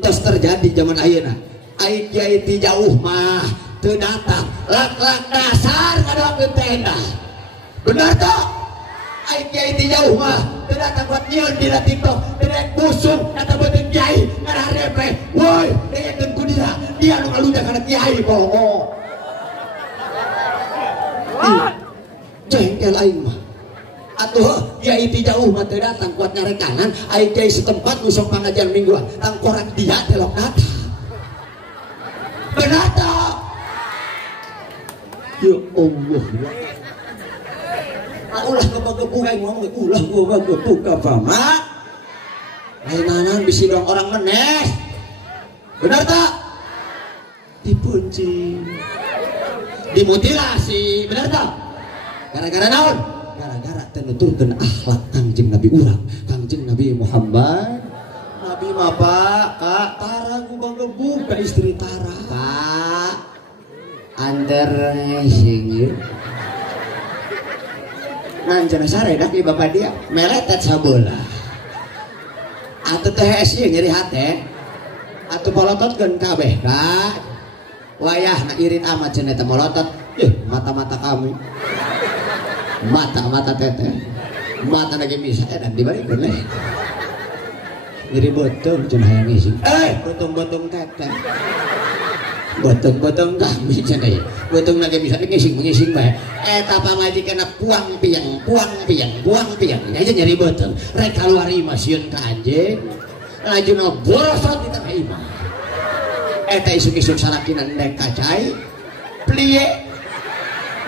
Terus terjadi zaman ayeuna. Ai kiai ti jauh mah teu datang. Lak-lak dasar ngadoakeun tenda. Benar tak? Ai kiai ti jauh mah teu datang buat nyieun dina TikTok, teu rek busuk eta beuteung kiai ngararepe. Woi, dengekeun ku dia nu ngaludak kana kiai bohong. Jengkel aing mah. Atuh kiai ti jauh mah teu datang kuat nyarekanan, ai kiai setempat nu sok pangajian mingguan, tang korak dia telok datang. Benar tak? Ya Allah ya. Ulah kebagebu aing ngomong ulah kebagebu ka fama. Lainanan bisi dong orang menes. Benar tak? Dipunci. Dimutilasi, benar tak? Gara-gara naon? Gara-gara teu nuturkeun akhlak Kangjeng Nabi urang, Kangjeng Nabi Muhammad. Nabi mah Pak, Kak, tara ku bagebu ka istri tara. Pak, anter singgir. Nanjana saredak ieu bapak dia meletet sabola. Atuh teh sieun nyeri hate. Atuh polototkeun kabeh, Kak. Wayahna irit amat cenah teh molotot. Mata-mata kami. Mata-mata teteh. Mata lagi bisa dan dibarikeun leh. Jadi botong cenah hayang ngisi. Botong-botong teteh. Botong-botong kami cenah. Botong lagi bisa ngising-ngising bae. Eta pamajikanna puang piang. Aja nyari botong. Rek kaluar imah sieun ka anjeun. Lajuna borosot di tengah imah. Eta isuk-isuk sarakinan dek kacai. Plie.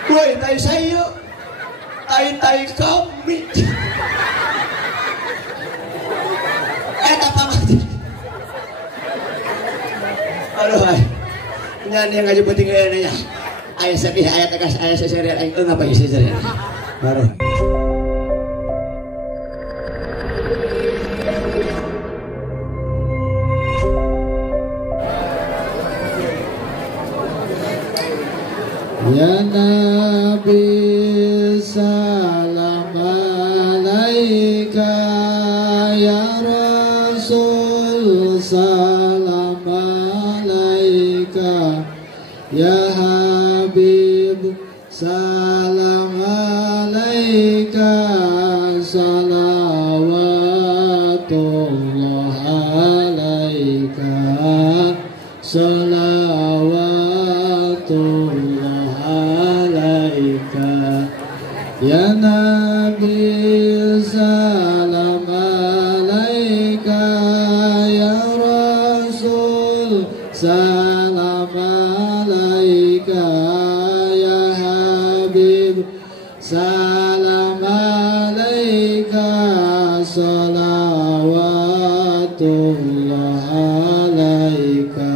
Woi, tai sayu. Tai kami. Eta pamajikan. Aduh ay. Ngan yang ngaji penting nya. Aya sedih aya tegas aya seserian aing ngapa ieu seserian. Baru. Ya Nabi salam alaika, ya Rasul salam alaika, ya Habib salam alaika, salawatullah alaika, salawatullah alaika, ya Nabi salam alaika, ya Rasul salam alaika, ya Habib salam alaika, salawatullah alaika.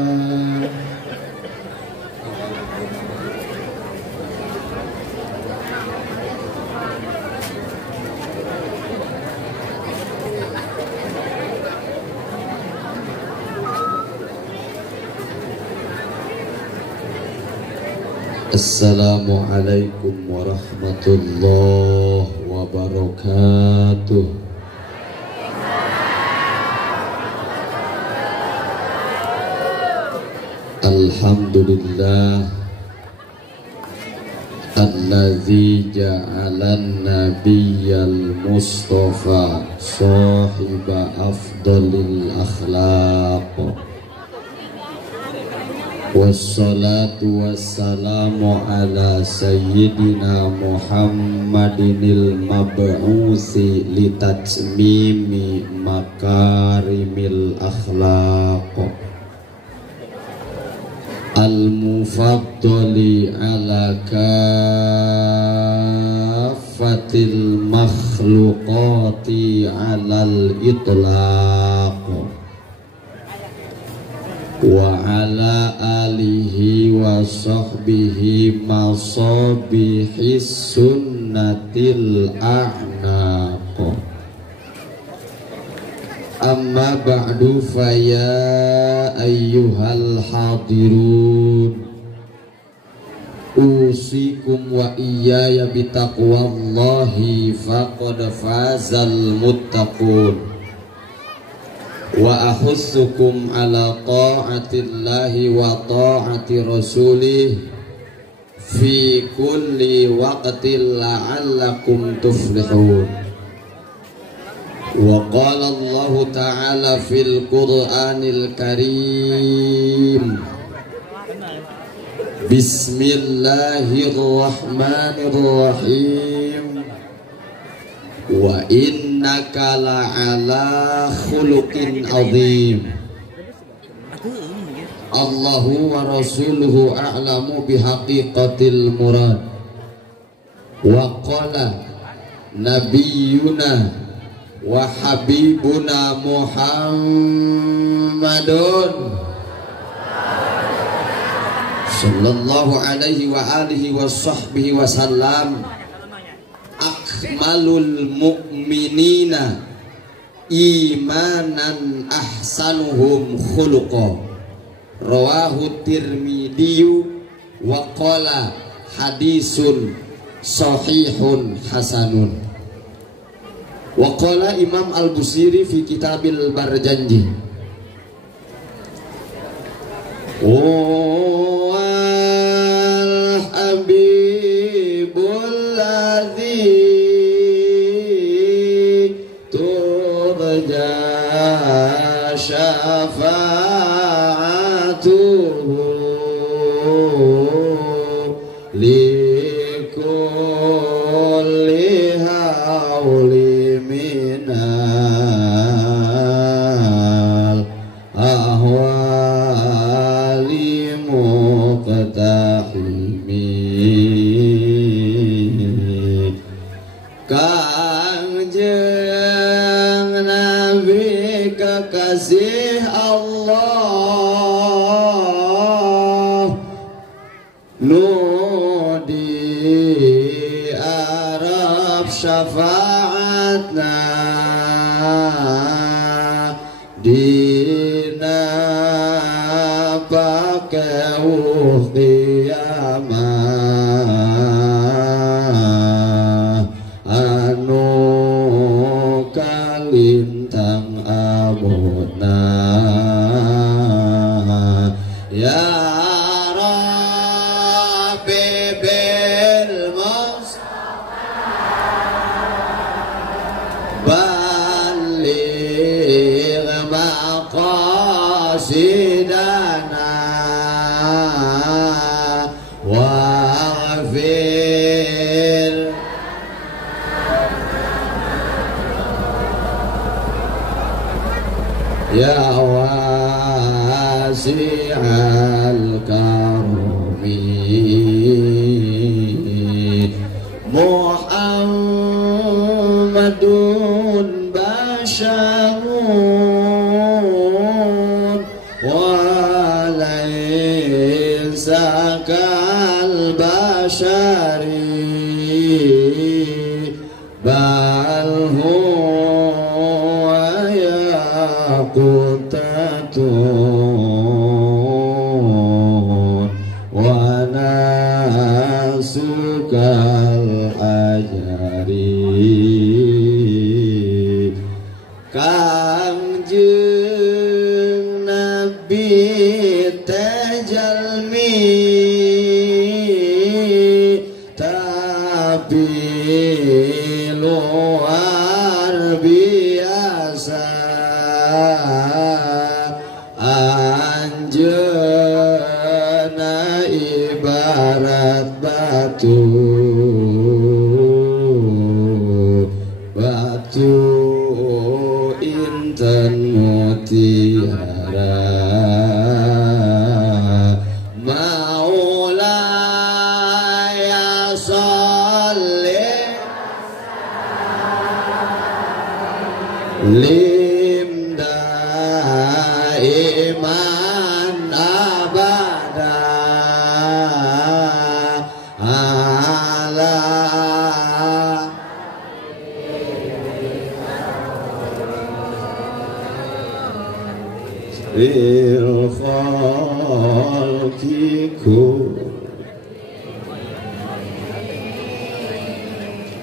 Assalamualaikum warahmatullahi wabarakatuh. Alhamdulillah alladzi ja'alan nabiyyal mustafa sahiba afdalil akhlaq. Wassalatu wassalamu ala sayyidina Muhammadinil mab'usi litatmimi makarimil akhlaq, al-mufaddali ala kaffatil makhluqati alal itlaq, wa ala alihi wa sahbihi masabihis sunnatil a'naq. Amma ba'du faya ayyuhal hadirun, usikum wa iyaya bitaqwallahi faqad fazal muttaqun. wa ahussukum ala ta'atillahi wa ta'ati rasulih fi kulli waqtin la'allakum tuflihun. Wa qala Allah ta'ala fil Qur'anil Karim Bismillahirrahmanirrahim wa innaka la'ala khuluqin azim. Allahu wa rasuluhu a'lamu bihaqiqatil murad. Wa qala nabiyyuna wa habibuna Muhammadun sallallahu alaihi wa alihi wa sahbihi wa sallam akmalul mu'minina imanan ahsanuhum khuluqa. Rawahu Tirmidzi wa qala hadisun sahihun hasanun. Wa qala Imam Al-Busiri fi Kitabil Barjanji wal habibul ladzi turja syafa'atuhu likulli hauli minal ahwali muqtahimi. Kangjeng Nabi kekasih Allah nu diarep syafaatna dina pakeuh kiamah anu kalintang abotna ya Rabbi bil baligh maqasidana waghfir ya wasi'al karmi. Muhammadun basyarun wa laysa kal basyari bal huwa yaqutatun wa nasukal ajari. Kangjeng Nabi tajalmi tapi luar biasa. Anjeunna ibarat batu intan mutiara. Maulaya sholli lim daiman abada ala il khalqiku.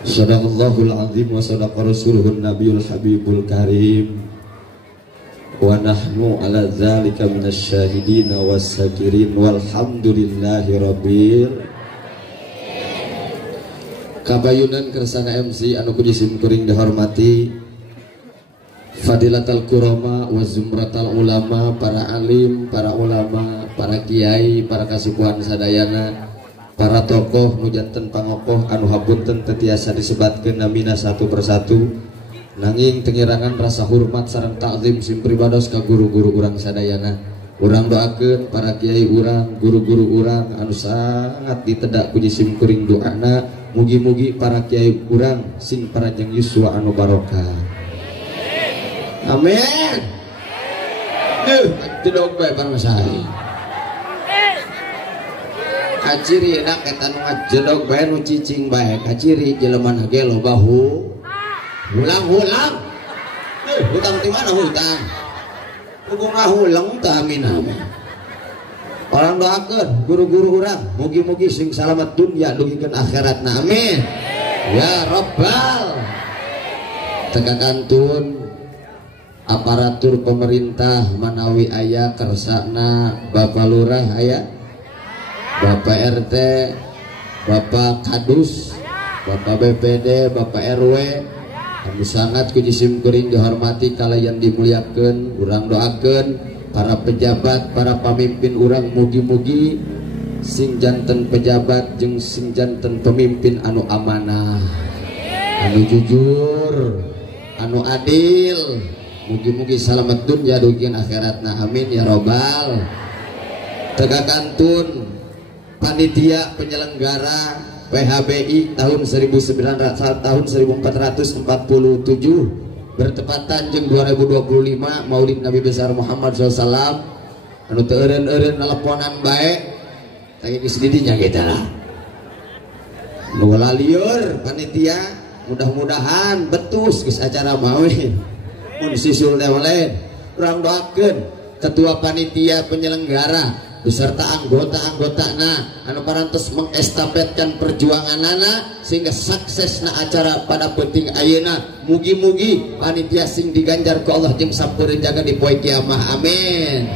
Sadaqallahul azim wa sadaqa rasuluhun nabiyul habibul karim. wa nahnu ala dzalika minasyahidin wassakirin walhamdulillahi rabbil kabayunan kersana MC anu puji simkuring dihormati Fadilatul Kurama wa Zumratul Ulama, para alim, para ulama, para kiai, para kasipuhan sadayana, para tokoh nujanten pangokoh anu hapunten tetiasa disebatkeun namina satu persatu nanging tengirangan rasa hormat sareng takzim sim pribados ka guru-guru urang sadayana. Urang doakeun para kiai urang, guru-guru urang anu sangat ditedak puji sim kuring doana, mugi-mugi para kiai urang sing paranjang yuswa anu barokah. Amin. Jedog bae parmasari. Kaciri enak eta nu ngajedog bae nu cicing bae. Kaciri jelema ge loba hulang. Hutang di mana hutang? Kudu ngahulang tah aminah. Orang doakeun guru-guru urang mugi-mugi sing salamet dunya dugikeun akhiratna. Amin. Ya Rabbal. Tegakantun aparatur pemerintah manawi aya kersana Bapak Lurah aya, Bapak RT, Bapak Kadus, Bapak BPD, Bapak RW, kami sangat puji sim kuring dihormati kalayan dimuliakeun. Urang doakeun para pejabat, para pamimpin urang mugi-mugi sing janten pejabat jeung sing janten pemimpin anu amanah, anu jujur, anu adil, mugi-mugi salamet dunya dugikeun akhiratna. Amin ya robbal. Tegakantun panitia penyelenggara PHBI tahun 1447 bertepatan jeung 2025 Maulid Nabi besar Muhammad SAW anu teu eureun-eureun neleponan bae tanya geus didinya kita lah nu lieur panitia mudah-mudahan betus geus acara mawin mun sisul teh lain. Urang doakeun ketua panitia penyelenggara beserta anggota-anggotana anu parantos mengestafetkan perjuanganana sehingga suksesna acara pada penting ayeuna. Mugi-mugi panitia sing diganjar ku Allah jeung sampeureun jaga di poe kiamah. Amin.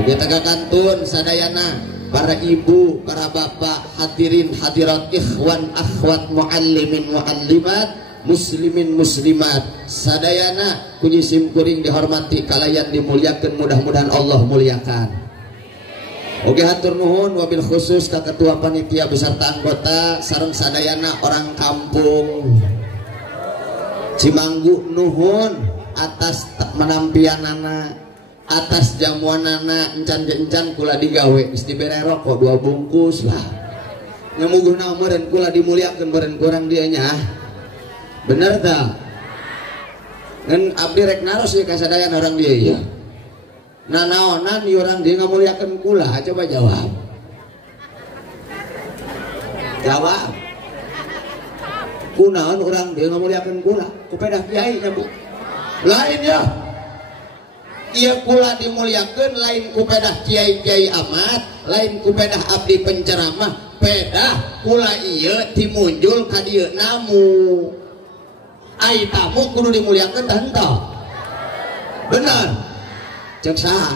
Ugi tegakantun sadayana para ibu, para bapak, hadirin hadirat, ikhwan akhwat, muallimin muallimat, muslimin muslimat sadayana puji sim kuring dihormati kalayan dimuliakeun, mudah-mudahan Allah muliakan. Oke hatur nuhun wabil khusus ka ketua panitia beserta anggota sareng sadayana orang kampung Cimanggu nuhun atas menampianana, atas jamuanana encan-encan kula digawe geus dibere rokok 2 bungkus lah. Nyamuguhna meureun kula dimuliakeun meureun kurang dieu nya. Bener tak? Ngan abdi rek naros ya kasadayan orang dia ya. Nah naonan ieu orang dia ngamuliakeun kula, coba jawab. Jawab. Kunaon orang dia ngamuliakeun kula? Kupedah kiai nya Bu. Lain ya. Ieu kula dimuliakeun lain kupedah kiai-kiai amat, lain kupedah abdi penceramah, pedah kula ieu timunjul ka dieu namu. Ai tamu kudu dimuliakeun tah henteu. Bener. Cek saha?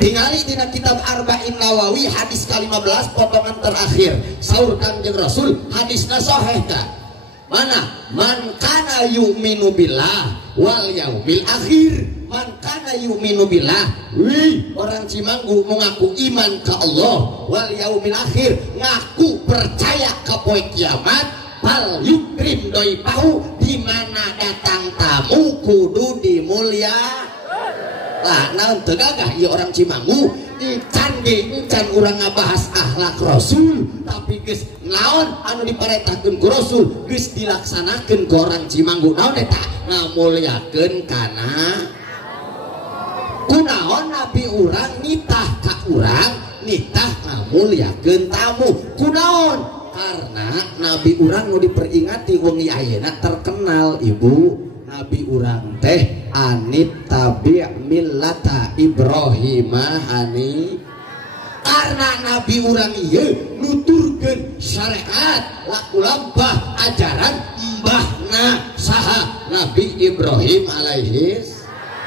Tingali dina kitab Arba'in Nawawi hadis ke-15 potongan terakhir. Saur Kangjeng Rasul hadisna sahih ta? Mana? Man kana yu'minu billah wal yaumil akhir. Man kana yu'minu billah. Wih, orang Cimanggu mengaku iman ke Allah wal yaumil akhir, ngaku percaya ke poe kiamat. Pal yukrim doi pahu, di mana datang tamu kudu dimulia. Lah naon teu gagah ieu orang Cimanggu encan urang ngabahas akhlak Rasul tapi geus naon anu diparetahkeun ku Rasul geus dilaksanakeun ku orang Cimanggu. Naon eta? Ngamuliakeun kana kunaon nabi urang nitah ka urang, nitah ngamuliakeun tamu. Kunaon? Karena nabi urang nu diperingati wengi ayeuna terkenal ibu, nabi urang teh anit tabi' millata Ibrahimah hani. Karena nabi urang ieu nuturkeun syariat laku lampah ajaran mbah anakna saha Nabi Ibrahim alaihis.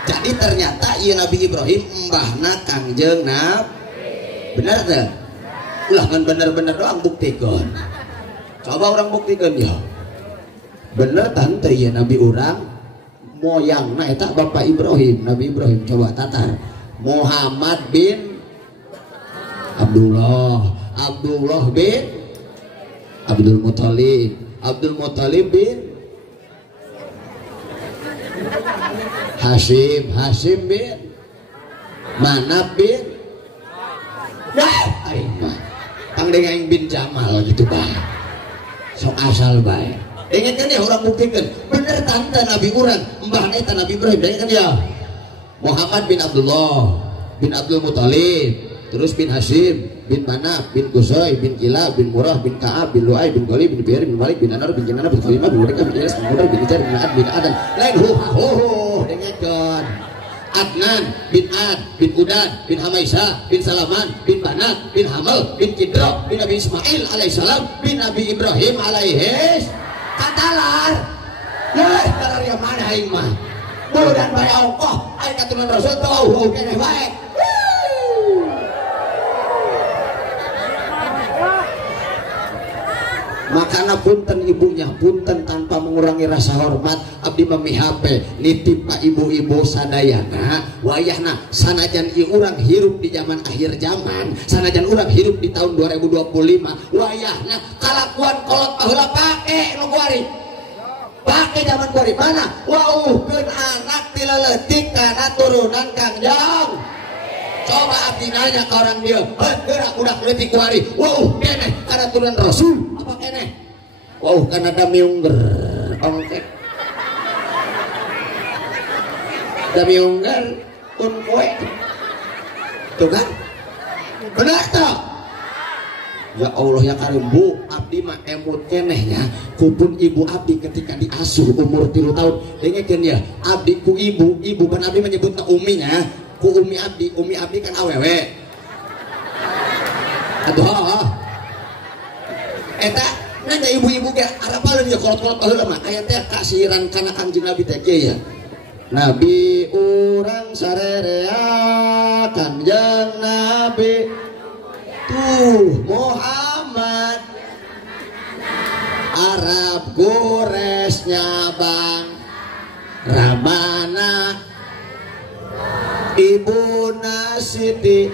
Jadi ternyata iya Nabi Ibrahim mbahna Kangjeng Nabi. Benar tak? Ulah kan bener-bener doang buktikan. Coba orang buktikan ya. Bener tante ya Nabi orang moyangna eta Bapak Ibrahim. Nabi Ibrahim coba tatar. Muhammad bin Abdullah bin Abdul Muthalib bin Hashim bin Manaf bin Pangdengaing bin Jamal gitu baik. Sok asal baik. Dengan kan ya orang buktikan bener tante Nabi orang mbah eta Nabi Ibrahim dengan kan ya Muhammad bin Abdullah bin Abdul Muthalib, terus bin Hashim bin Manaf bin Qusay bin Kilab bin Murrah bin Ka'ab bin Lu'ay bin Ghalib bin Bihr bin Malik bin Anar bin Kinanah bin Khalimah bin Murrah bin Ilyas bin Mudar bin Ijar bin Ad bin Adan lain dengan kan Adnan bin Ad bin Udad bin Hamaisah bin Salaman bin Banat bin Hamal bin Kidro bin Nabi Ismail alaihissalam bin Nabi Ibrahim alaihis katalar kalar yang mana aing mah budan bae ongkoh aing katunan Rasul tau keneh bae makana punten ibunya punten tanpa mengurangi rasa hormat abdi memihape nitip ka ibu-ibu sadayana wayahna sanajan ieu urang hirup di zaman akhir zaman sanajan urang hirup di tahun 2025 wayahna kalakuan kolot baheula pake nu kuari pake zaman kuari mana wauhkeun anak tileletik kana turunan Kangjeng. Coba abdi nanya ke orang dia, gerak udah letik kuari, keneh karena turunan Rasul, apa keneh? Karena dami ungger, ongkek, dami ungger, pun kue, tuh kan? Benar tak? Ya Allah ya karim bu, abdi mah emut kenehnya, kupun ibu abdi ketika diasuh umur 3 tahun, dengerin ya, abdi ku ibu kan abdi menyebutnya uminya. Ku umi abdi kan awewe aduh eta nanya ibu-ibu ke arapalan ya kolot-kolot baheula mah aya teh kasiran kana Kangjeng Nabi teh ya Nabi urang sarerea Kangjeng Nabi tuh Muhammad Arab Quraisy bang Ramana Ibu Siti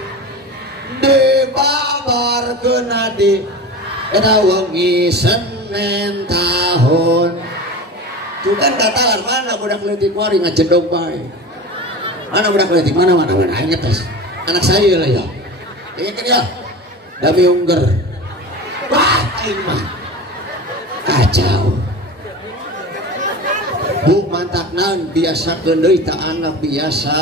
dibabarkeun di eta wengi Senen tahun tuh kan katalan mana budak leutik kuari ngacedog bae mana budak leutik mana aing ngetes anak saya lah ya ingat kan ya dami ungger wah aing mah kacau bu mantak naon biasa deui ta anak biasa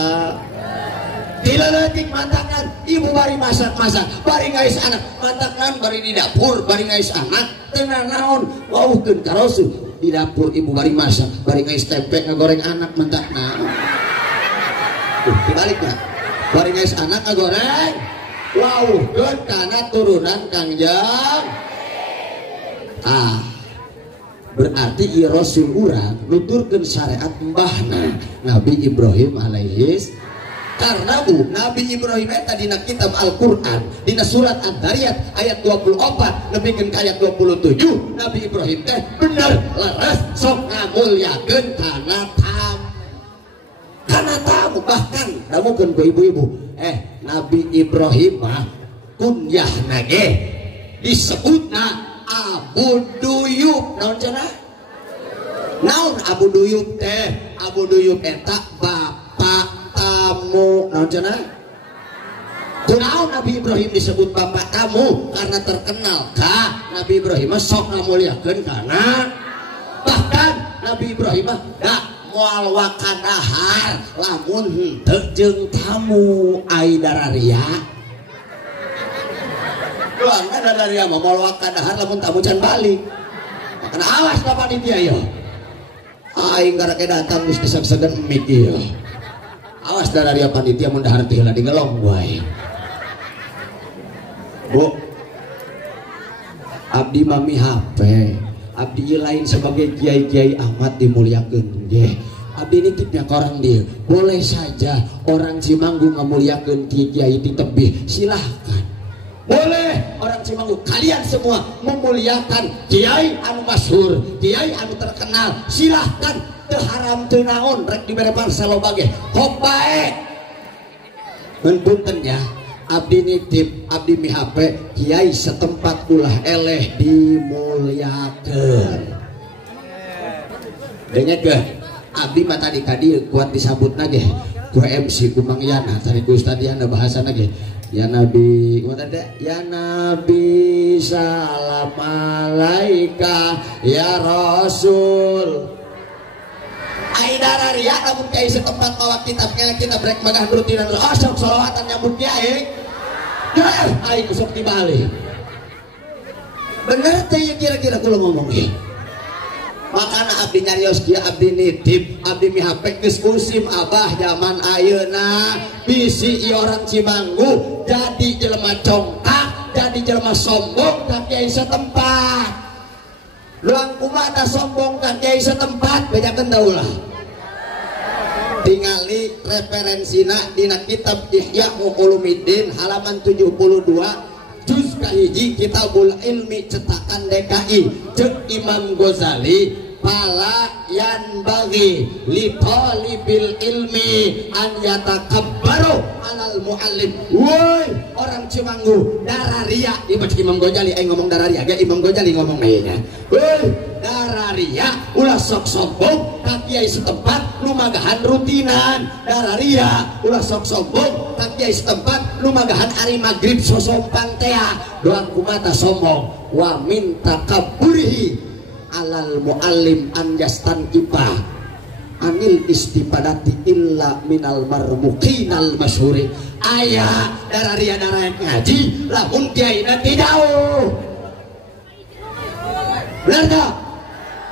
dileletik mantaknan ibu bari masak-masak bari ngais anak mantaknan bari di dapur bari ngais anak tenang naon wauhkeun ka Rasul di dapur ibu bari masak bari ngais tempe ngagoreng anak mantakna dibalik mah bari ngais anak ngagoreng wauhkeun kana turunan Kangjeng berarti ieu Rasul urang nuturkeun syariat mbahna Nabi Ibrahim alaihis karena Nabi Ibrahim eta dina kitab Al-Qur'an dina surat Ad-Dariyat ayat 24 lebihkeun ka ayat 27 Nabi Ibrahim teh bener leres sok ngamulyakeun kana tamu bahkan damukeun ku ibu-ibu Nabi Ibrahim mah kunyahna ge disebutna Abu Duyub naon cenah naon Abu Duyub teh Abu Duyub eta bapak tamu naon cenah kunaon Nabi Ibrahim disebut bapak tamu karena terkenal Nabi Ibrahim sok ngamulyakeun kana bahkan Nabi Ibrahim da moal wakadahar lamun henteu jeung tamu ai dararia doang ada dararia mah moal wakadahar lamun tamu can balik makana awas ka panitia ya aing garake datang geus disegsegan mik ieu awas dararia panitia mun dahar teh heula digelong wae bu abdi mami HP abdi lain sebagai kiai-kiai amat dimuliakeun nggih. Abdi nitipnya ke orang dia, boleh saja orang Cimanggu ngamuliakeun kiai di tebih, silahkan. Boleh orang Cimanggu, kalian semua memuliakan kiai anu masyhur, kiai anu terkenal, silahkan. Teu haram teu naon rek diberepan saloba ge hop bae. Mun punten nya abdi nitip, abdi mihape kiai setempat ulah eleh dimuliakeun. Denget ge, abdi mah tadi kadi kuat disambutna ge ku MC ku Mang Yana, tadi ku Ustaz Yana bahasana ge. Ya Nabi, ya Nabi salam alaika ya Rasul. Aidara ria namun kiai setempat bawa kitab kita brek magah rutinan sok salawatan nyambut kiai. Ai kusuk dibalik. Bener teh kira-kira kula ngomong ieu. Makana abdi nyarios kieu abdi nitip, abdi mihapek geus musim abah zaman ayeuna bisi ieu orang Cimanggu jadi jelema congkak, jadi jelema sombong ka kiai setempat. Luang kumaha da sombong ka kiai setempat bejakeun daulah. Tingali referensina dina kitab Ihya Ulumuddin halaman 72 juz kahiji Kitabul Ilmi cetakan DKI cek Imam Ghazali pala yan bagi li talibil ilmi an yatakabbaru alal muallim. Woi orang Cimanggu dararia dibaca Imam Ghazali ngomong dararia ge Imam Ghazali ngomong nya. Woi dararia ulah sok sombong ka kiai setempat nu magahan rutinan. Dararia ulah sok sombong ka kiai setempat nu magahan ari magrib sosompang teh. Doa kumata sombong wa min takabburihi alal muallim an yastankiba anil istipadati illa minal marmuqinal masyhuri. Aya dararia daraek ngaji lamun kiai na jauh. Benar tak?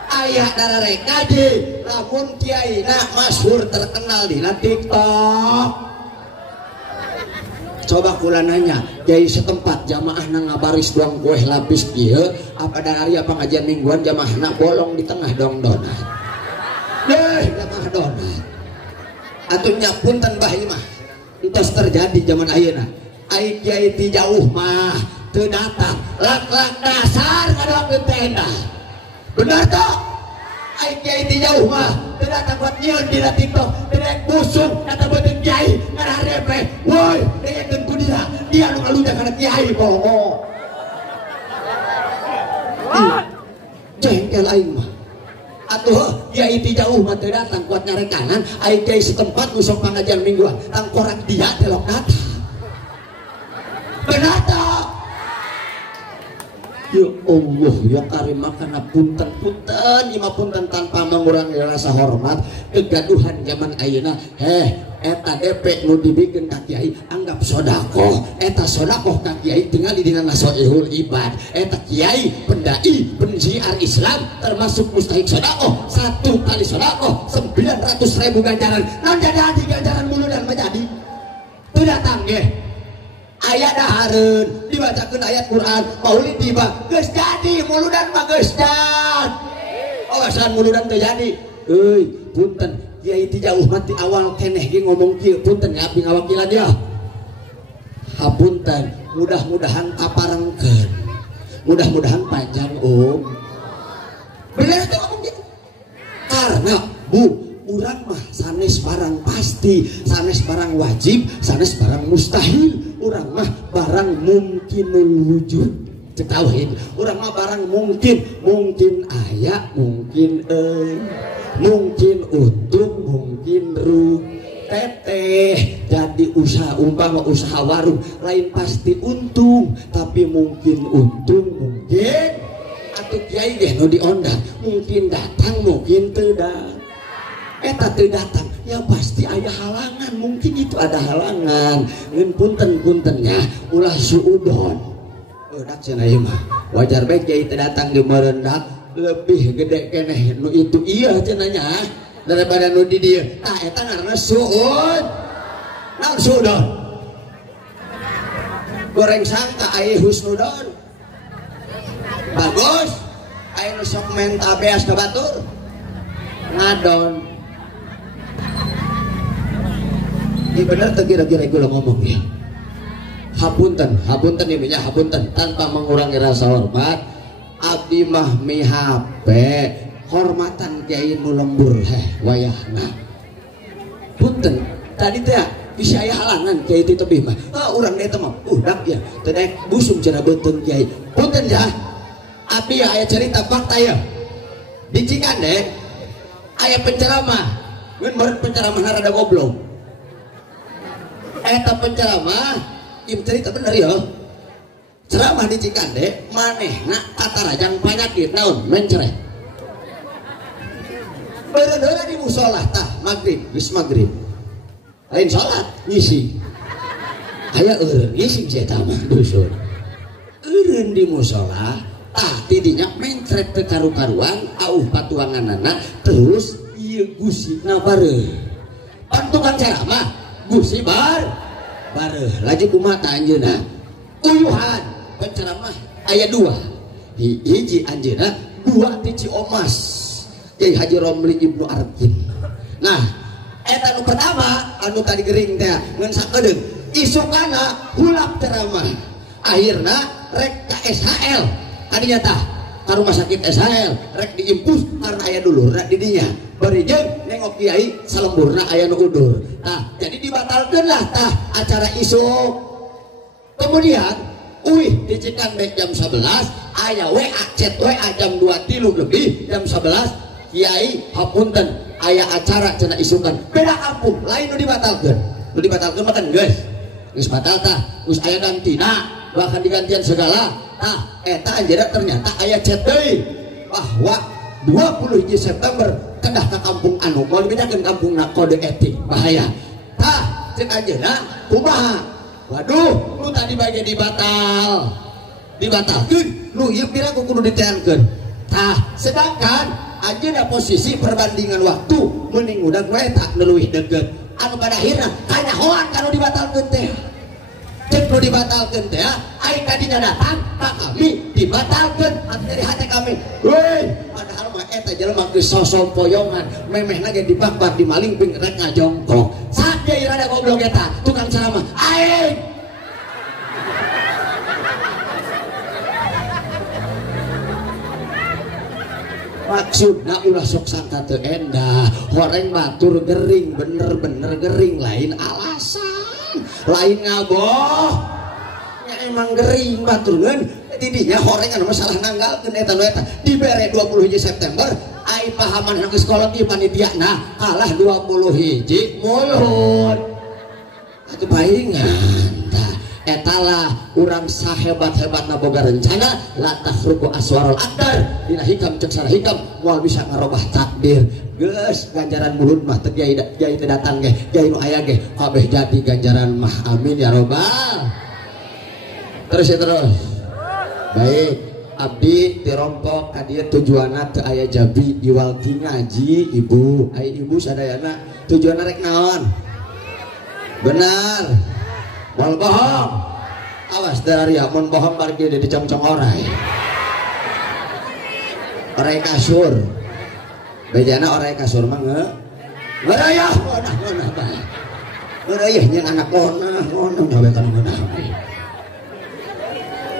Aya daraek ngaji lamun kiai na masyhur terkenal di TikTok. Coba kula nanya, kiai setempat jamaahna ngabaris doang kue lapis kieu, apa dari apa ngajian mingguan jamaahna bolong di tengah dong donat. Deh, tengah donat. Atunya punten bahi mah. Entos terjadi zaman ayeuna. Ai kiai ti jauh mah teu datang. Lak-lak dasar ngadoakeun tenda. Benar tah? Ai kiai ti jauh mah teu datang buat nyieun dina TikTok, teu busuk kata beuteung kiai ngararepe. Woi, dengekeun ku dia nu ngaluja kana kiai bohong. Jengkel aing mah. Atuh kiai ti jauh mah teu datang kuat nyarekanan, ai kiai setempat nu sok pangajian mingguan, tang korak dia telok datang. Benar tah? Ya Allah ya karim makana punten-punten ima punten tanpa mengurangi rasa hormat kegaduhan zaman ayeuna. Eta DP nu dibikeun ka kiai anggap sodaqoh, eta sodaqoh ka kiai tinggal di dina nasoihul ibad. Eta kiai pendai pensiar Islam termasuk mustahik sodaqoh. 1 kali sodaqoh 900.000 ganjaran. Naon jadi ganjaran muludan mah jadi teu datang ge. Ayat dahareun dibacakeun ayat Quran maulid tiba geus jadi muludan mah geus jadi. Oh asan muludan teu jadi. Euy punten kiai ti jauh mati awal keneh ge ngomong kieu punten ya abdi ngawakilan ya. Hapunten mudah-mudahan kaparengkeun. Mudah-mudahan panjang bener teh ngomong kieu. Karena urang mah sanes barang pasti, sanes barang wajib, sanes barang mustahil. Urang mah barang mungkinul wujud. Tauhid. Urang mah barang mungkin aya, mungkin mungkin untung, mungkin rugi. Teteh jadi usaha umpama usaha warung lain pasti untung, tapi mungkin untung mungkin atuh kiai ge nu diondang mungkin datang mungkin teu datang. Eta teu datang ya pasti ada halangan, mungkin itu ada halangan. Ngeun punten-puntennya ulah suudon. Eudak cenah ieu mah. Wajar bae kiai teu datang di merendak lebih gede keneh nu itu iya cenah nya daripada nu di dieu. Tah eta ngaranna suud. Naon suudon? Goreng sangka aya husnudon. Bagus. aya nu sok mental beas ka batur ngadon. Ini bener teh kira-kira kula ngomong ya. Hapunten ibunya hapunten tanpa mengurangi rasa hormat. Abdi mah mihape hormatan kiai nu lembur wayahna. Punten tadi teh bisa aya halangan kiai teh tebih mah. Urang eta mah udak ya teh daek busung cenah beuteung kiai. Punten ya. Abdi aya cerita fakta ya. Di Cikande aya penceramah. Ngeun meureun penceramahna rada goblok. Eta penceramah im cerita bener ya. Ceramah di Cikande manehna tatarajang panyakit naon mencereh. Beureuh di musola tah magrib geus magrib. Lain salat ngisi. Aya eureun ngisi si eta mah dusun. Eureun di musola tah tidinya mencret teu karu-karuan auh patuanganana terus ieu gusina bareuh. Pan tukang ceramah gusi bareuh laju kumaha tah anjeunna uyuhan penceramah aya 2 hiji anjeunna 2 ti Ciomas Kyai Haji Romli Ibnu Arkin. Nah eta nu pertama anu tadi gering teh ngeun sakedeung isukana hulap ceramah akhirna rek ka SHL kadinya tah ka rumah sakit SHL rek diimpus karena aya dulurna di dinya bari jeung nengok kiai salemburna aya nu udur. Nah jadi dibatalkeun lah tah acara isuk. Kemudian di Cikande jam 11 aya WA chat WA jam 2.3 lebih jam 11 kiai hapunten aya acara cenah isukan beda kampung lain nu dibatalkeun mah kan geus batal tah geus aya gantina bahkan digantian segala. Nah eta anjeunna ternyata aya chat deui bahwa 21 September kedah ke kampung anu mau dibedakeun kampungna kode etik bahaya. Tah cek anjeunna kumaha? Waduh, lu tadi bagi dibatalkeun, lu ieu pira kudu diteankeun. Tah sedangkan anjeunna posisi perbandingan waktu mending udah gue tak leuwih deukeut. Anu pada akhirna kanyahoan kanu dibatalkeun teh. Cek nu dibatalkeun teh ai kadinya datang ka kami dibatalkeun dari hati kami. Woi, padahal mah eta jelema geus sosompoyongan, memehna ge dibakbak di malingping rek ngajongkok. Saat dia rada goblok eta, tukang ceramah. Aing maksudna ulah sok sangka teu endah, horeng batur gering bener-bener gering lain alasan. Lain ngaboh nya emang gering baturkeun tidinya horengan masalah nanggalkeun eta nu eta dibere 21 September ai pahaman geus kolot ieu panitiana kalah 21 mulut atuh paingan tah etalah urang sahebat-hebatna boga rencana la tafruqu aswarul aqdar dina hikam cek sareng hikam moal bisa ngarobah takdir. Geus ganjaran mulut mah teu jai teu datang ge jai nu aya ge kabeh jadi ganjaran mah amin ya robbal. Terus baik abdi tirompok ka dieu tujuanna teu aya jabi iwalki ngaji ibu ai ibu sadayana tujuanna rek naon benar moal bohong awas dari mun bohong bari di dicongcong orai kasur bejana orai kasur mah ngeureuh ngeunah bae ngeureuh nyeun anak ngeunah nyawekan ngeunah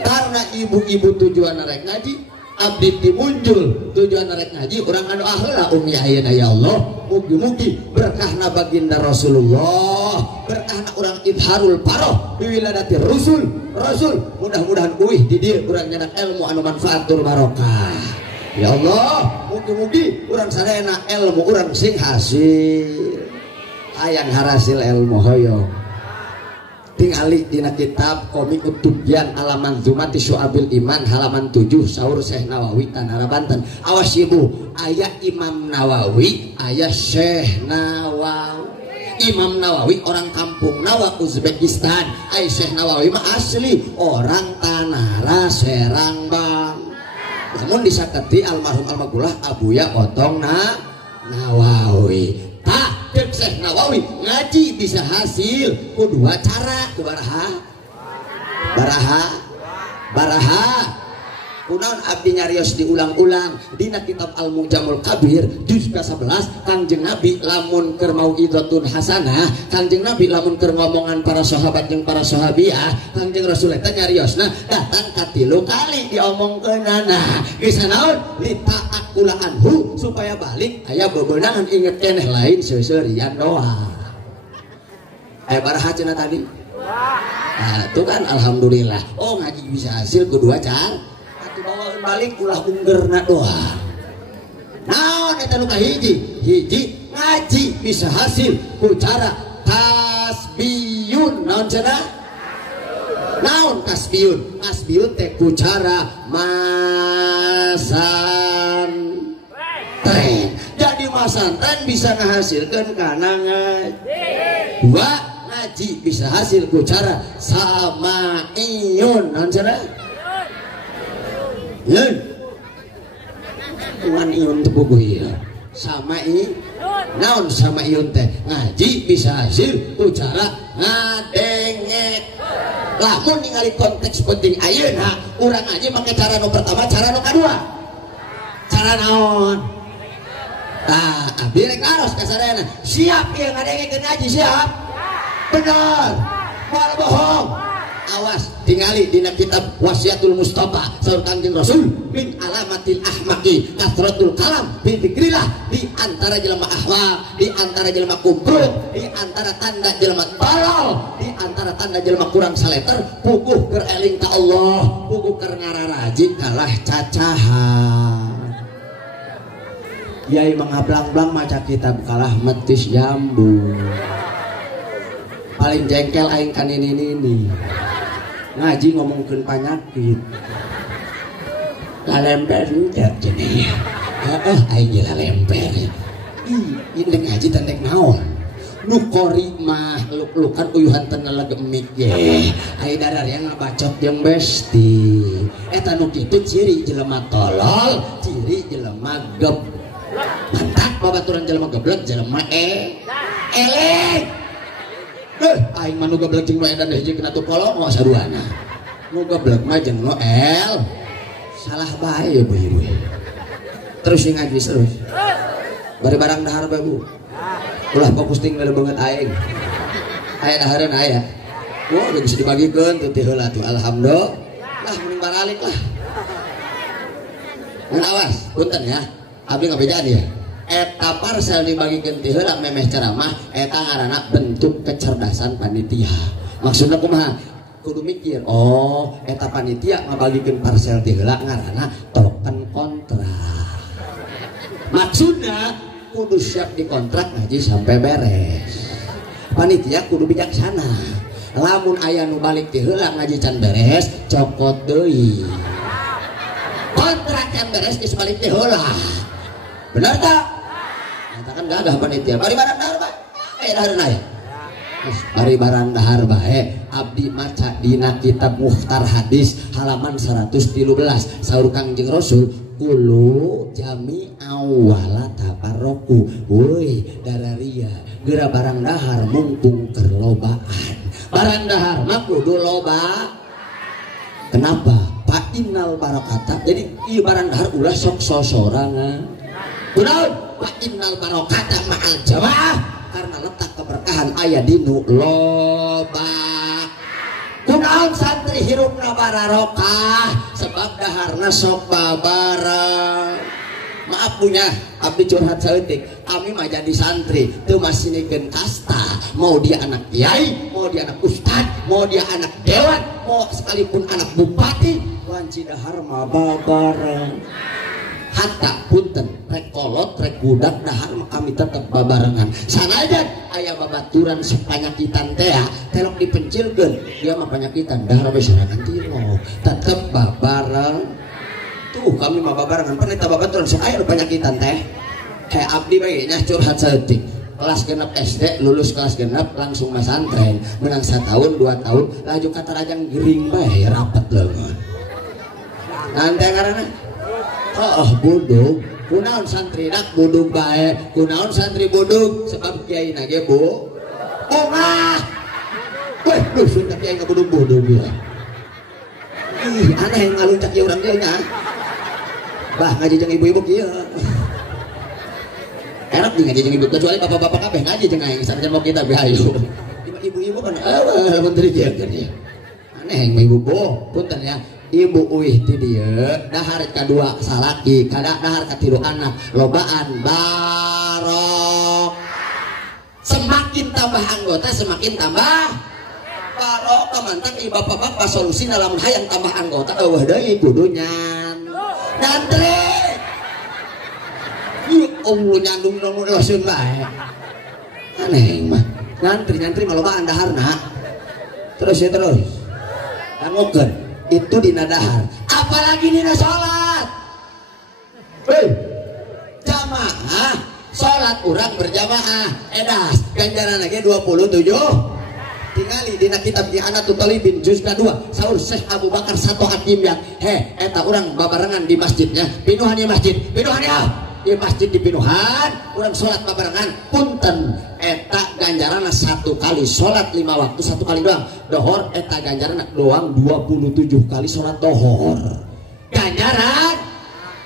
karena ibu-ibu tujuan rek ngaji abdi timuncul tujuan rek ngaji urang anu aheula umi ayeuna ya Allah mugi-mugi berkahna baginda Rasulullah berkahna urang idharul paroh biwiladati rasul mudah-mudahan uih di dieu urang nyenak ilmu anu manfaatul barokah ya Allah mugi-mugi urang sadayana ilmu urang sing hasil hayang harasil ilmu hoyong tingali dina kitab komik Utubyan halaman Zumati Syu'abil Iman halaman 7 sahur Syekh Nawawi Tanara Banten. Awas ibu aya Imam Nawawi aya Syekh Nawawi. Imam Nawawi orang kampung Nawa Uzbekistan, ai Syekh Nawawi mah asli orang Tanara Serang Bang. Namun disaketi almarhum almarhumah Abuya Otong Nawawi. Tak, Syekh Nawawi ngaji bisa hasil dua cara ku baraha kunaon abdi nyarios diulang-ulang dina kitab Al-Mu'jamul Kabir juz ke-11 Kangjeng Nabi lamun keur mau'izatun hasanah Kangjeng Nabi lamun keur ngomongan para sahabat jeung para sahabiah Kangjeng Rasul eta nyariosna datang ka 3 kali diomongkeunana geus naon lita'akula anhu supaya balik aya bebeunangan inget keneh lain seuseurean doa aya baraha cenah tadi nah itu kan alhamdulillah oh ngaji bisa hasil kedua cara bawa balik ulah unggerna doa naon eta nu kahiji hiji ngaji bisa hasil ku cara tasbiyun naon cenah naon tasbiyun tasbiyun teh ku cara masan tren jadi masan tren bisa ngahasilkeun kana ngaji dua ngaji bisa hasil ku cara samaiyun naon cenah Yun, tuan iun tepuguh ya, sama naon sama iun teh ngaji bisa hasil ku cara ngadengek. Lamun ningali konteks penting ayeuna, urang ngaji make cara nu pertama, cara nu kadua. Cara naon? Tah, abdi rek aros ka sadayana. Siap ieu ngadengekeun ngaji siap? Bener. Moal bohong. Awas tingali dina kitab Wasiatul Mustafa saur Kangjeng Rasul min alamatil ahmaqi kasratul kalam bi dzikrillah di antara jelema ahmaq di antara jelema kumpruk di antara tanda jelema balal di antara tanda jelema kurang saleter puguh keur eling ka Allah puguh keur ngararaji kalah cacahan Yai mangablang-blang maca kitab kalah metis jambu paling jengkel aing kan ini ngaji ngomongkeun panyakit lalemper enggak cenah aing lalemper ini ngaji tandek naon nu qori mah luk-lukan uyuhan tenaga gemik ge aya darar yang ngabacot jeung besti eta nu kitu ciri jelema tolol ciri jelema geblek mantap babaturan jelema geblek jelema elek aing mah nu geblek jeung edan hiji kena tu kolong oh saduana nu geblek mah jeung nu salah bae ibu terus ngaji terus bari barang dahar bae Bu ulah fokus tinggal banget aing aya dahareun aya wah geus bisa dibagikeun teu heula tuh alhamdulillah mending baralik lah mun awas punten ya abdi ngabejaan ya eta parsel dibagikeun ti heula memeh ceramah eta ngaranna bentuk kecerdasan panitia maksudna kumaha kudu mikir oh eta panitia ngabagikeun parsel ti heula ngaranna token kontrak maksudna kudu siap dikontrak ngaji sampai beres panitia kudu bijaksana lamun aya nu balik ti heula ngaji can beres cokot deui kontrak can beres geus balik ti heula benar tak kan gagah panitia bari barang dahar bae dahareun aya bari barang dahar bae abdi maca dina kitab Mukhtar Hadis halaman 113 saur Kangjeng Rasul kulu jami awala taparroku woi dararia geura barang dahar mumpung kerlobaan barang dahar mah kudu loba kenapa Pak Innal Barokata jadi ieu barang dahar ulah sok sosorangan kunaon wa innal barokata ma'al jamaah karena letak keberkahan aya dinu loba kunaon santri hirupna bararokah sebab daharna sok babarang maaf punya abdi curhat saeutik kami mah jadi santri teu masinikeun kasta mau dia anak kiai mau dia anak ustad mau dia anak dewan mau sekalipun anak bupati wanci dahar mah babarang hatta punten rek kolot rek budak dahar kami tetap babarengan sanajan aya babaturan sepanyakitan teh telok dipencilkeun dia mah panyakitan dahar we sorangan tilo tetep babareng tuh kami mah babarengan pernah babaturan sok aya panyakitan teh kayak abdi bae nya curhat saeutik kelas genep SD lulus kelas genep langsung masantren menang 1 tahun 2 tahun laju kata rajang gering bae rapet leungeun nanti karena oh bodoh kunaon santri nak bodoh bae kunaon santri bodoh sebab kiai nage bu mah weh dusun kiai bodoh dia ih aneh yang ngaluncak ya orang dia bah ngaji jeung ibu-ibu kieu enak di ngaji jeung ibu kecuali bapak-bapak kabeh ngaji jeung aing sareng mau kita bihayu ibu-ibu kan menteri kieu kan ya aneh yang ibu boh punten ya ibu uih ti dieu dahar kadua salaki kada dahar katilu anak lobaan barok semakin tambah anggota semakin tambah barok mantap ieu bapak-bapak solusi dalam hayang tambah anggota eueuh deui kudu nyantri yuk Allah nyandung nong langsung bae aneh mah nyantri malobaan daharna terus ya terus dangukeun itu dina dahar apalagi dina salat jamaah salat urang berjamaah edas ganjaran lagi 27 tingali dina kitab Ihanatul Talibin juz ka-2 saur Syekh Abu Bakar Sato At-Timyat eta urang babarengan di masjidnya pinuhan di masjid pinuhan ya di masjid di pinuhan urang salat babarengan punten eta ganjaranna 1 kali salat 5 waktu 1 kali doang dohor eta ganjaranna doang 27 kali salat dohor ganjaran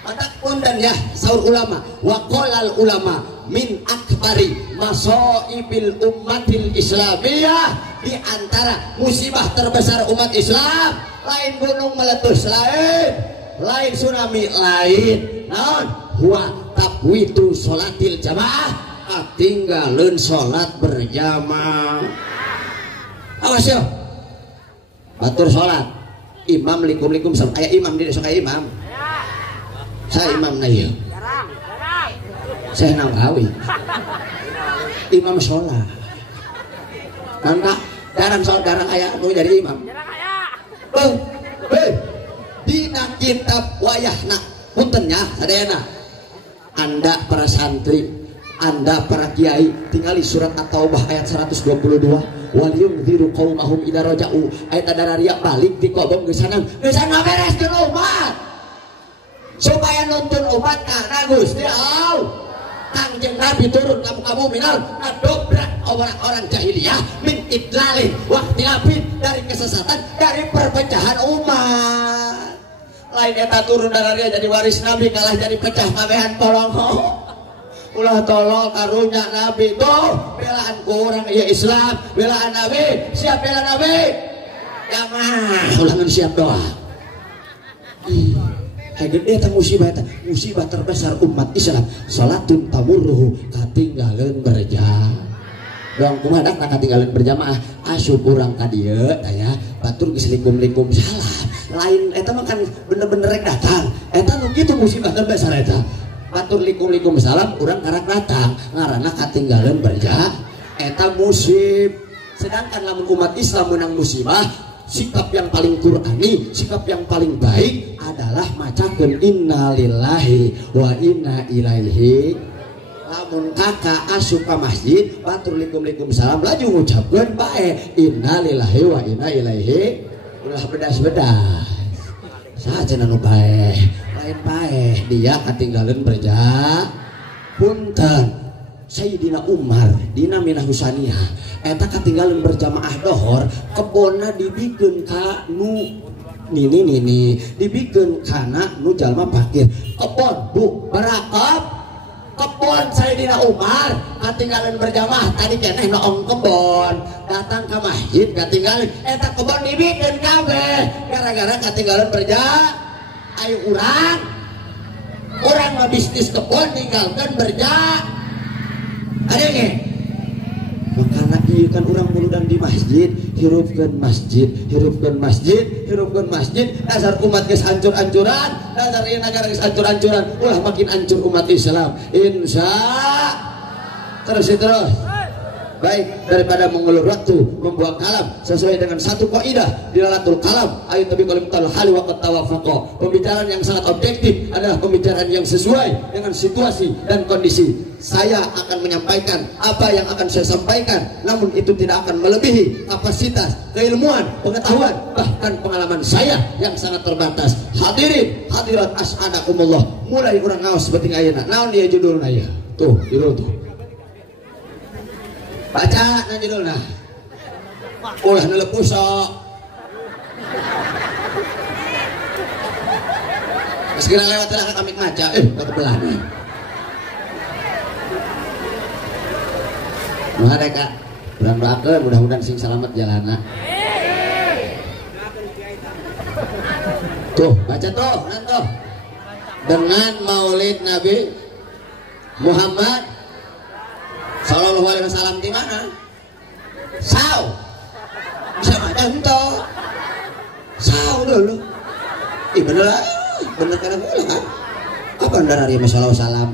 mantap punten ya saur ulama wa qolal ulama min akbari masoibil ummatil islamiyah di antara musibah terbesar umat Islam lain gunung meletus lain tsunami lain naon huwa tafwitu sholatil jamaah tinggalin sholat berjamaah awas yo batur sholat imam likum aya imam di sok aya imam saya imam na ieu saya nanggawi imam sholat nanda jarang saudara aya anu jadi imam dina kitab wayahna puntennya sadayana anda para santri anda para kiai tinggali surat At-Taubah ayat 122 wal yunziru qaumahum idza raja'u ayat dararia balik di kobong geusana beres ke umat supaya nuntun umat ka Gusti Allah Kangjeng Nabi turun kamu minal ngedobrak orang-orang jahiliyah min idlalin waqtilafin dari kesesatan dari perpecahan umat lain eta turun dararia jadi waris Nabi kalah jadi pecah kabehan tolong ulah tolong karunya Nabi tuh belaan kurang ya Islam belaan Nabi siap bela Nabi jamaah ulangan siap doa gede musibah terbesar umat Islam salatun tamurruhu katinggalan berjamaah doang kumaha dak katinggalan berjamaah asup urang ka dieu tanya batur geus likum salam lain eta mah kan bener-bener rek datang eta nu kitu musibah terbesar eta batur likum salam urang karak datang ngaranna katinggalan berjamaah eta musib sedangkan lamun umat Islam menang musibah sikap yang paling Qur'ani, sikap yang paling baik adalah macakeun innalillahi wa inna ilaihi. Lamun kakak asup ka masjid, batur likum salam laju ngucapkeun bae innalillahi wa inna ilaihi. Ulah bedas-bedas. Sajen anu bae, lain bae dia katinggalan berjamaah. Punten Sayyidina Umar dina Minah Husaniyah eta katinggalan berjamaah dohor kebonna dibikeun ka nu nini dibikeun kana nu jalma fakir kebon bu barakap kebon Sayyidina Umar katinggalan berjamaah tadi keneh noong kebon datang ke masjid katinggalan eta kebon dibikeun kabeh gara-gara katinggalan berjamaah ayo urang mah bisnis kebon ninggalkeun berjamaah ada nge? Makanya iya kan orang muludan di masjid hirupkan masjid dasar umat kes hancur-hancuran dasar ini negara kes hancur-hancuran ulah makin hancur umat Islam insya terus baik daripada mengulur waktu membuang kalam sesuai dengan satu kaidah di Lailatul Kalam ayat Nabi qalim tal hali wa tawafaqa pembicaraan yang sangat objektif adalah pembicaraan yang sesuai dengan situasi dan kondisi saya akan menyampaikan apa yang akan saya sampaikan namun itu tidak akan melebihi kapasitas keilmuan pengetahuan bahkan pengalaman saya yang sangat terbatas hadirin hadirat as'adakumullah mulai urang ngaos seperti ayeuna naon dia judulna ya tuh judul tuh baca na judulna ulah nelepus sok Sekira lewat lah kami maca kebelah. Mereka kurang doakeun mudah-mudahan sing selamat jalanna. Tuh, baca tuh, nanti dengan Maulid Nabi Muhammad Sallallahu Alaihi Wasallam di mana? Sao, bisa baca ento. Sao dulu. Bener lah, bener karena gue kan. Apa dari Sallallahu Salam?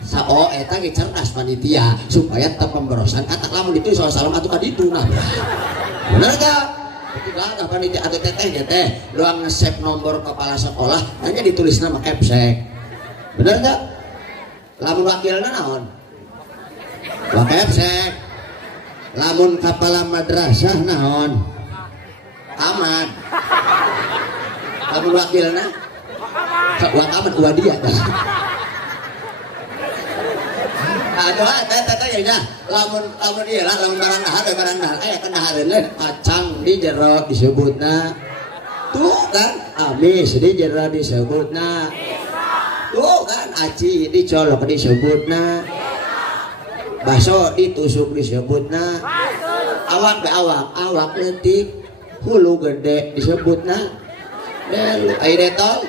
Sao eta ge cerdas panitia supaya tetap pemborosan kata lamun itu Sallallahu Salam atuh kaditu nah. Bener gak? Ketika panitia atau teteh teh doang nge-save nomor kepala sekolah hanya ditulis nama kepsek. Bener gak? Lamun wakilna naon? Wakepsek. Lamun kepala madrasah naon? Aman. Lamun wakilna? Wakaman wadia dah. Aduh, teteh ya, lamun ieu lah, lamun barang dahar, kena hareun kacang di jero disebutna. Tuh kan, amis di jero disebutna. Tuh kan, aci dicolok disebutna. Baso ditusuk disebutna. Awak leutik, hulu gede disebutna. Ai detol.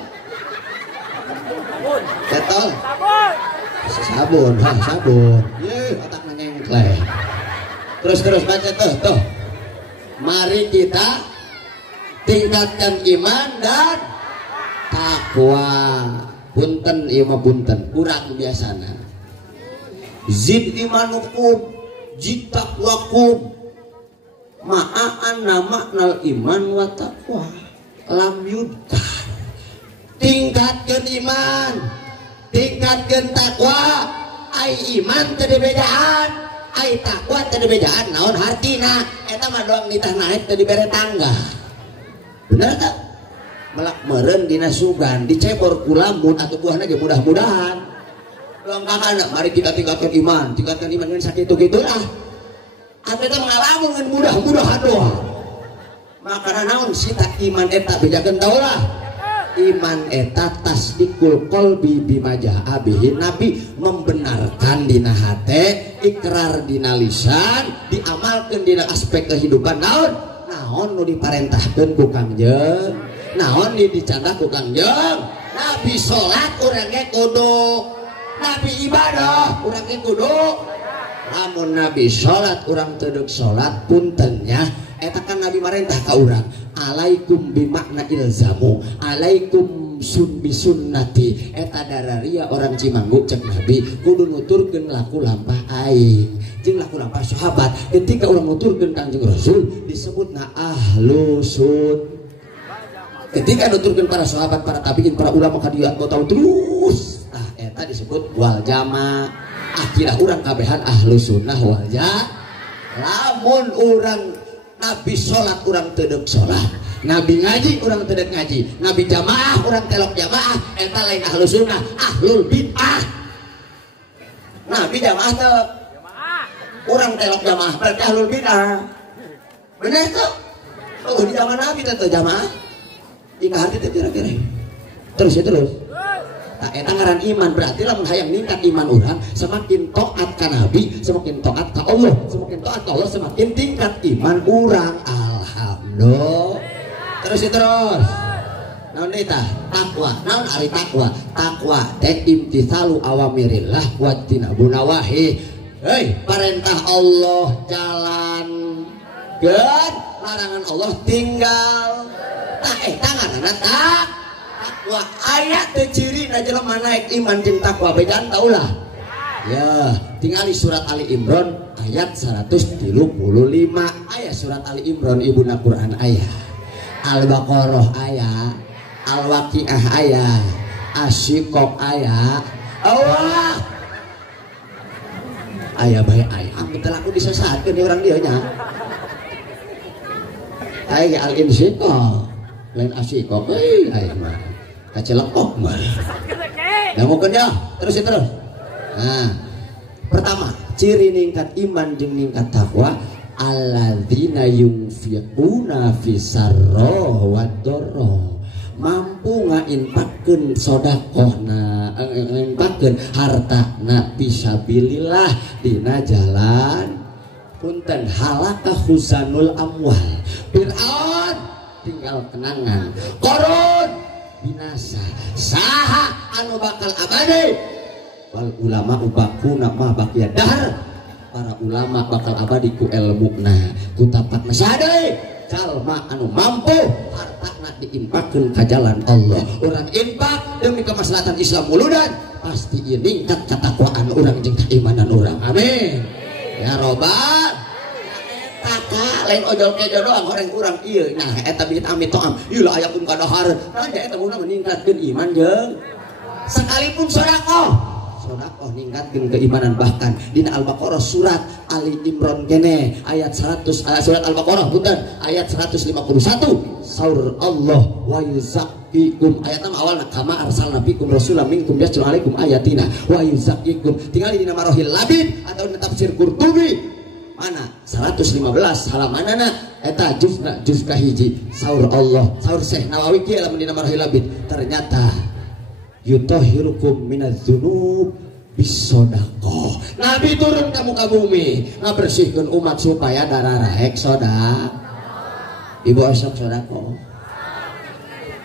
Detol. Sabun. Ye, otak nengkleh. Terus baca tuh. Mari kita tingkatkan iman dan takwa. Punten ieu mah punten, urang biasana. Zid imanukum, zid taqwakum. Ma'an maknal iman wa taqwa. Lam yudkar. Tingkatkan iman. Tingkatkan takwa, ai iman teu bedaan, ai takwa teu bedaan, naon hartina eta mah doang nitah naik teu dibere tangga. Bener tak? Melak meureun dina sugan dicebor ku lamun atuh buahna ge mudah-mudahan. Doang kakana mari kita tingkatkan iman ngan sakitu gitulah. Atuh eta ngalamun ngan mudah-mudahan doang. Makana naon sita iman eta bejakeun taulah. Iman eta tasdikul qalbi bimajah abihi. Nabi membenarkan dina hate, ikrar dina lisan, diamalkan dina aspek kehidupan. Naon nu diparentahkeun ku Kangjeng, naon dicandak ku Kangjeng. Nabi salat urang ge kudu, Nabi ibadah urang ge kudu. Lamun Nabi salat urang teu deuk salat puntennya eta kan Nabi marentah ka urang, alaikum bimakna ilzamu, alaikum sunnati. Eta dararia orang Cimanggu cek Nabi kudu nuturkeun laku lampah aing jeung laku lampah sahabat. Ketika urang nuturkeun Kanjeng Rasul disebutna ahlusun. Ketika nuturkeun para sahabat, para tabiin, para ulama kadieu tahu terus. Nah eta disebut wal jamaah. Akhirnya urang kabehan ahlusunnah wal jamaah. Lamun urang Nabi sholat urang tedek sholat, Nabi ngaji urang tedek ngaji, Nabi jamaah urang telok jamaah, eta lain ahlu sunnah, ahlul bid'ah. Nabi jamaah teh urang telok jamaah berarti ahlul bid'ah. Bener tuh? Oh di zaman Nabi teh jamaah, jika hati teh kira-kira. Terus. Nah, eta ngaran iman berarti lamun hayang ningkat iman urang semakin taat ka Nabi, semakin taat ka Allah, semakin taat ka Allah semakin tingkat iman urang. Alhamdulillah. Terus. Naon deui tah? Takwa. Naon ari takwa? Takwa teh imtitsalu awamirillah wa tinabu nawahi. Hei, perintah Allah jalan, gen larangan Allah tinggal. Tah eta ngaranna takwa. Wah ayat teh ciri na jelema naik iman jeung takwa bedaan taulah. Ya, tinggal di surat Ali Imran ayat 135. Ayat surat Ali Imran ibuna Quran ayat. Al-Baqarah ayat, Al-Waqiah ayat, Asy-Syiqaq ayat. Allah. Aya bae ayat. Betul aku disesatkeun di urang dieu nya. Aya Al-Insyiqaq, lain Asy-Syiqaq aya mah. Kacelekok mah. Damukeun ya, terus. Nah, pertama, ciri ningkat iman jeung ningkat takwa, alladzina yunfiquna fisarra waddarra mampu ngainfakkeun sedekahna ngainfakkeun hartana fisabilillah dina jalan punten halaka husanul amwal Fir'aun tinggal kenangan Qarun binasa saha anu bakal abadi wal ulama ubakuna ma baqiya dahar para ulama bakal abadi ku ilmuna ku tapat masade jalma anu mampu hartana diinfakkeun ka jalan Allah urang infak demi kemaslahatan Islam muludan pasti ieu ningkat katakwaan urang jeung keimanan urang amin ya robbal eta lain ojol kejo doang orang ieu nah eta bit amit toam ieu aya pun kadahar nah eta guna meningkatkeun iman jeung sekalipun sedekah ningkatkeun keimanan bahkan dina Al-Baqarah surat Ali Imran kene ayat 100 surat Al-Baqarah punten ayat 151 saur Allah wa yuzakkikum ayat awalna kama arsalna bikum rasulam minkum yatlu alaikum ayatina wa yuzakkikum tinggal dina Marahil Labib atau dina tafsir Qurtubi mana 115 halamanana eta juz kahiji saur Allah saur Syekh Nawawi kieu lamun dina Marahil Labib ternyata yutahhirukum minadz-dzunub bisodaqah Nabi turun ke muka bumi ngabersihkeun umat supaya darah raek sedekah ibu esok sedekah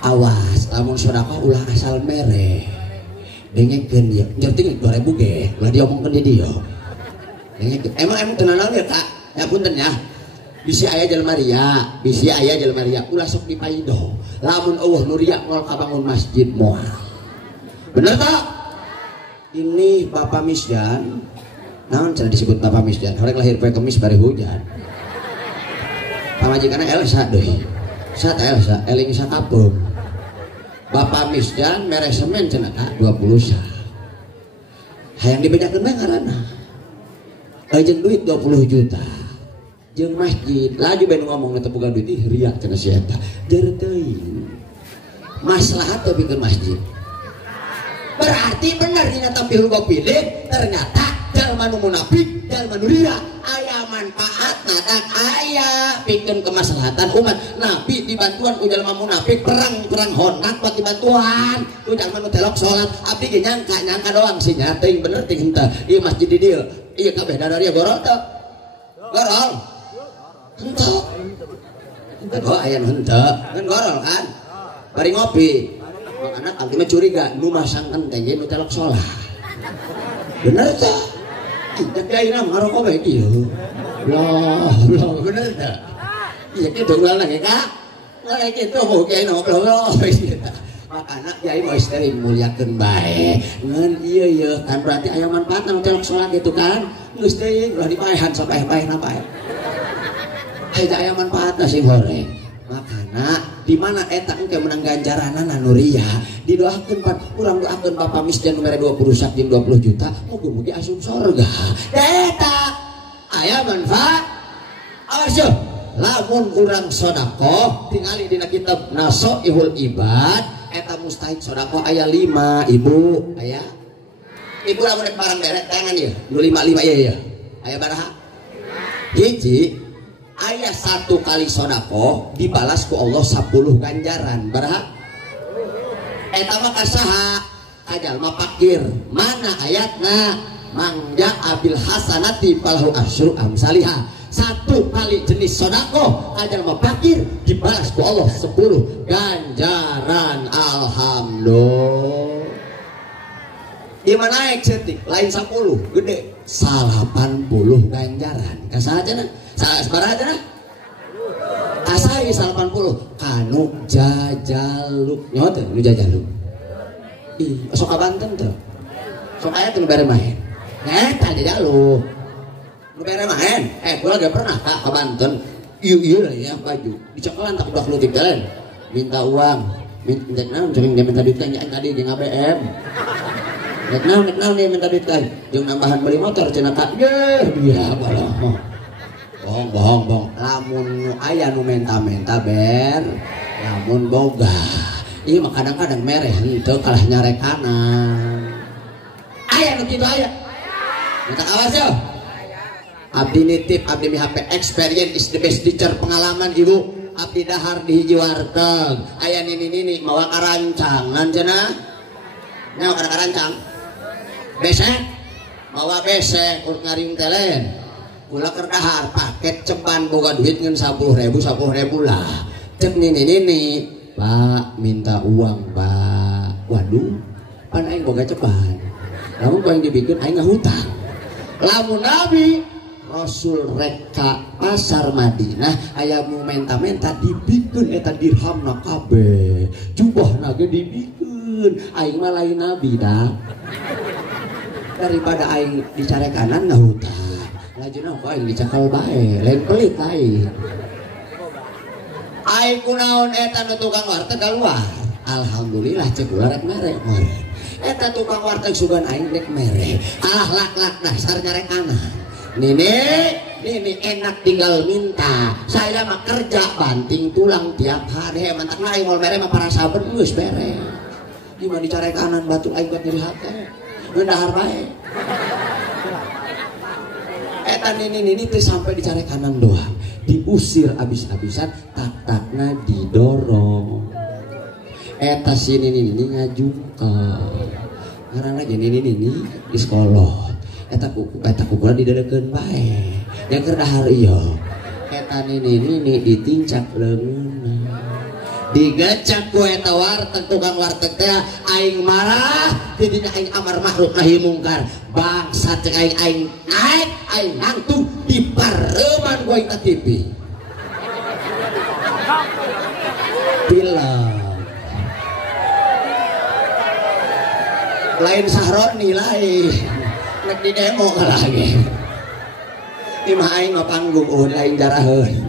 awas lamun sedekah ulah asal mere dengekeun ieu ngerti 2000 ge ulah diomongkeun di dieu emang tenanan ya Kak ya punten ya bisi aya jelema ria ulah sok dipaido lamun eueuh nu ria moal kabangun masjid moal bener tak ini Bapak Misdan naon cara disebut Bapak Misdan horek lahir poe Kemis bari hujan pamajikanna Elsa deui sa Elsa eling sakapung Bapak Misdan mere semen cenah 20 sa hayang dibedakeun mah ngaranna jeung duit 20 juta jeung masjid laju ben ngomong teu boga duit ih ria cenah si eta deur teuing maslahat teu bikin masjid berarti benar dina tampil pilih ternyata jalma nu munafik jalma nu ria aya manfaat nadak aya pikeun kemaslahatan umat nabi dibantuan ku jalma munafik perang hondak buat dibantuan ku jalma nu telok salat abdi ge nyangka doang sih teuing bener teuing henteu ieu masjid di dieu ieu kabeh dadaria gorol teu gorol henteu henteu aya nu henteu kan gorol kan bari ngopi makanya abdi mah curiga nu masangkeun teh nu telok salat bener teh dak ayeuna ngarokok bae kieu lah bener teh ieu kitu ulah ge Kak ulah kitu hoge ngobrol makana Kyai mah sering mulyakeun bae ngan ieu kan berarti aya manfaatna nu telok salat gitu kan geus teuing ulah dipaehan sapaeh-paehna bae aya manfaatna sing goreng makana di mana eta engke menang ganjaranna nu ria didoakeun pan urang doakeun Bapak Misdan nomor 20 saking 20 juta mugi-mugi asup surga eta aya manfaat asyik lamun urang sedekah tingali dina kitab Nasoihul Ibad eta mustahik sedekah aya 5 ibu aya ibu lamun barang deret tangan ieu nu 5 ieu aya baraha hiji ayah 1 kali sedekah dibalas ku Allah 10 ganjaran baraha eta mah kasaha kajalma fakir mana ayatna mangja abil hasanati falahu asyru amsalihah 1 kali jenis sedekah kajalma fakir dibalas ku Allah 10 ganjaran alhamdulillah di mana naik setik lain 10 gede 80 ganjaran kasaha cenah sabaraha cenah asai 80 kanu jajaluk nyaho teh nu jajaluk ih sok ka Banten teh sok aya teh nu bare main eta jajaluk nu bare main kula ge pernah ka Banten ieu lah ya baju dicokolan tak udah leutik teh minta uang minta naon sering dia minta duit kan tadi jeung ABM nek naon dia minta duit kan jeung nambahan beli motor cenah Kak dia balah bohong lamun aya nu menta-menta ber lamun boga ieu mah kadang-kadang mereh henteu kalah nyarekanan aya nu kitu aya minta awas yo abdi nitip abdi mi HP experience is the best teacher pengalaman ibu abdi dahar di hiji warteg aya nini mawa karancangan cenah nyawa karancang besek mawa besek urut ngaring telen ulah keur dahar paket ceban boga duit ngeun 10.000 lah cek nini Pak minta uang Pak waduh pan aing boga ceban lamun ku aing dibikin aing ngahutang lamun Nabi Rasul reka pasar Madinah aya mu menta-menta dibikin eta dirhamna kabeh jubahna ge dibikin aing mah lain Nabi dah daripada aing dicare kanan ngahutang lajuna kok aing dicakal bae lain pelit aing aing kunaon eta nu tukang warteg keluar alhamdulillah cek ulah rek merek eta tukang warteg sugan aing rek merek lak dasar nyarek anak Nini enak tinggal minta saya mah kerja banting tulang tiap hari mantak aing mau mere mah para sahabat geus bere di mana dicare kanan batu aing buat nyeri hate ngedahar bae eta nini teh sampai dicare kanan doang diusir abis-abisan tak-takna didorong eta si nini ngajungkeun ngaranna ge nini di sekolah eta kukulah didedekeun bae yang keur dahar ieu eta nini ditincak leungeunna digacak ku eta warteg tukang warteg teh aing marah tidinya aing amar ma'ruf nahi mungkar bangsat cek aing naik aing nangtung di pareuman ku aing TV film lain Sahroni lain nek di demo lagi imah aing mah panggung lain jaraheun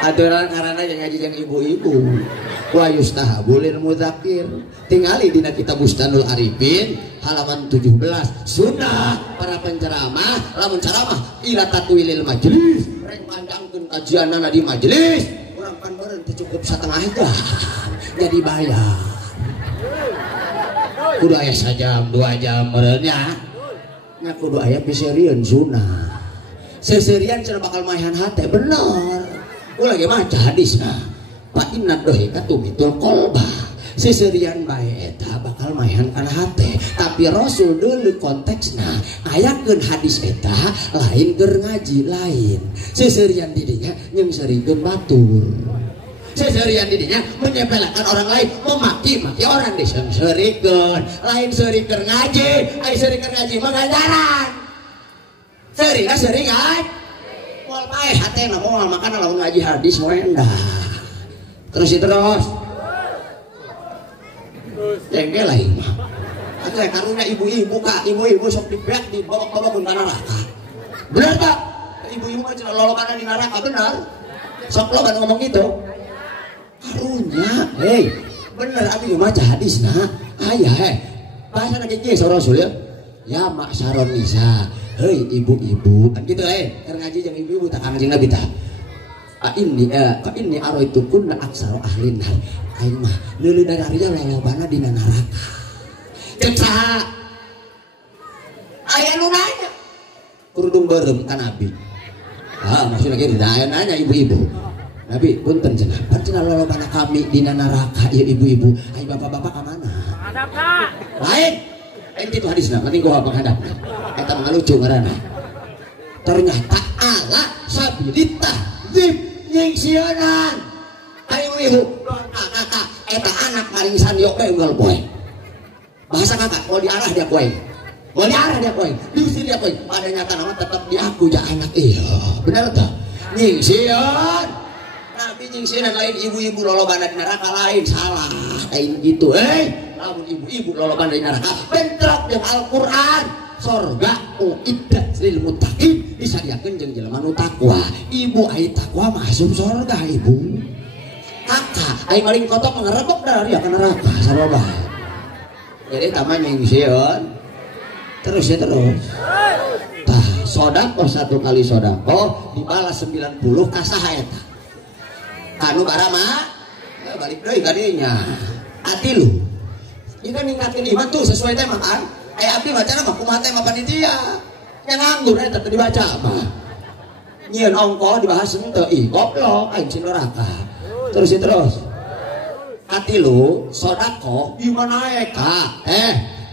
aturan karana yang ngaji jeung ibu-ibu wa yustahabul mudzakir tingali dina kitab Bustanul Arifin halaman 17 sunnah para penceramah lamun ceramah ila tatwilil majlis rek panjangkeun kajianna di majelis urang pan beureun teh cukup satengah jam jadi bayar kudu aya sajam 2 jam meureun nya nya kudu aya piseureun sunnah seserian cenah bakal maehan hate bener ulah ge maca hadisna fa inna dohika tumitul qalba seserian bae eta bakal maehan kana hate tapi Rasul deuleu konteksna ayakeun hadis eta lain keur ngaji lain seserian di dinya nyeungserikeun batur seserian di dinya menyepelekan orang lain memaki-maki orang diseungserikeun lain seurik keur ngaji ai seurik keur ngaji mah ngajaran seuring ngaji moal bae hatena moal makana lamun ngaji hadis moal endah terus jengkel lain mah atuh karunya ibu-ibu ka ibu-ibu sok dibeak di bawah-bawah kun neraka bener tak ibu-ibu mah cenah lolobanan di neraka bener sok lo kan ngomong gitu karunya hei bener abi maca hadisna aya bahasa lagi kieu Rasul ya maksaron nisa hei ibu-ibu kan gitu keur ngaji jeung ibu-ibu tak anjing Nabi tah ini araitu kunna aksaru ahlin nar aing mah leuleud darinya lolobana dina neraka cek saha aya nu nanya kurudung beureum ka Nabi maksudna kieu aya nanya ibu-ibu Nabi punten cenah pan cenah lolobana kami dina neraka ieu ibu-ibu aing bapak-bapak ka mana hadap ka lain itu hadisna penting gua penghadapna eta mah lucu ngaranna ternyata ala sabilitah zib nyingsieunan ayo ibu kakak eta anak paling sanyo bae unggal poe bahasa kakak mau diarah dia poe diusir dia poe pada nyata nama tetap diaku ja anak iya bener teh nyingsian Nabi nyingsieunan lain ibu-ibu lolobana di neraka lain salah lain gitu lamun ibu-ibu loloban dari neraka bentrok jeung Al-Qur'an sorga uiddat lil muttaqin disadiakeun jeung jelema nu takwa ibu ai takwa masuk sorga ibu kakak ai maling kotok ngarebek dari ka neraka sababa jadi tamanya ngieun terus tah sodaqoh 1 kali sodaqoh dibalas 90 ka saha eta kanu barama balik deui ka dinya atilu ini kan ningkatin iman tuh sesuai tema kan abdi bacana mah kumaha tema panitia yang nganggur eta teu dibaca mah nyieun ongko dibahas henteu ih goblok aing si neraka. Terus katilu sodako ieu naek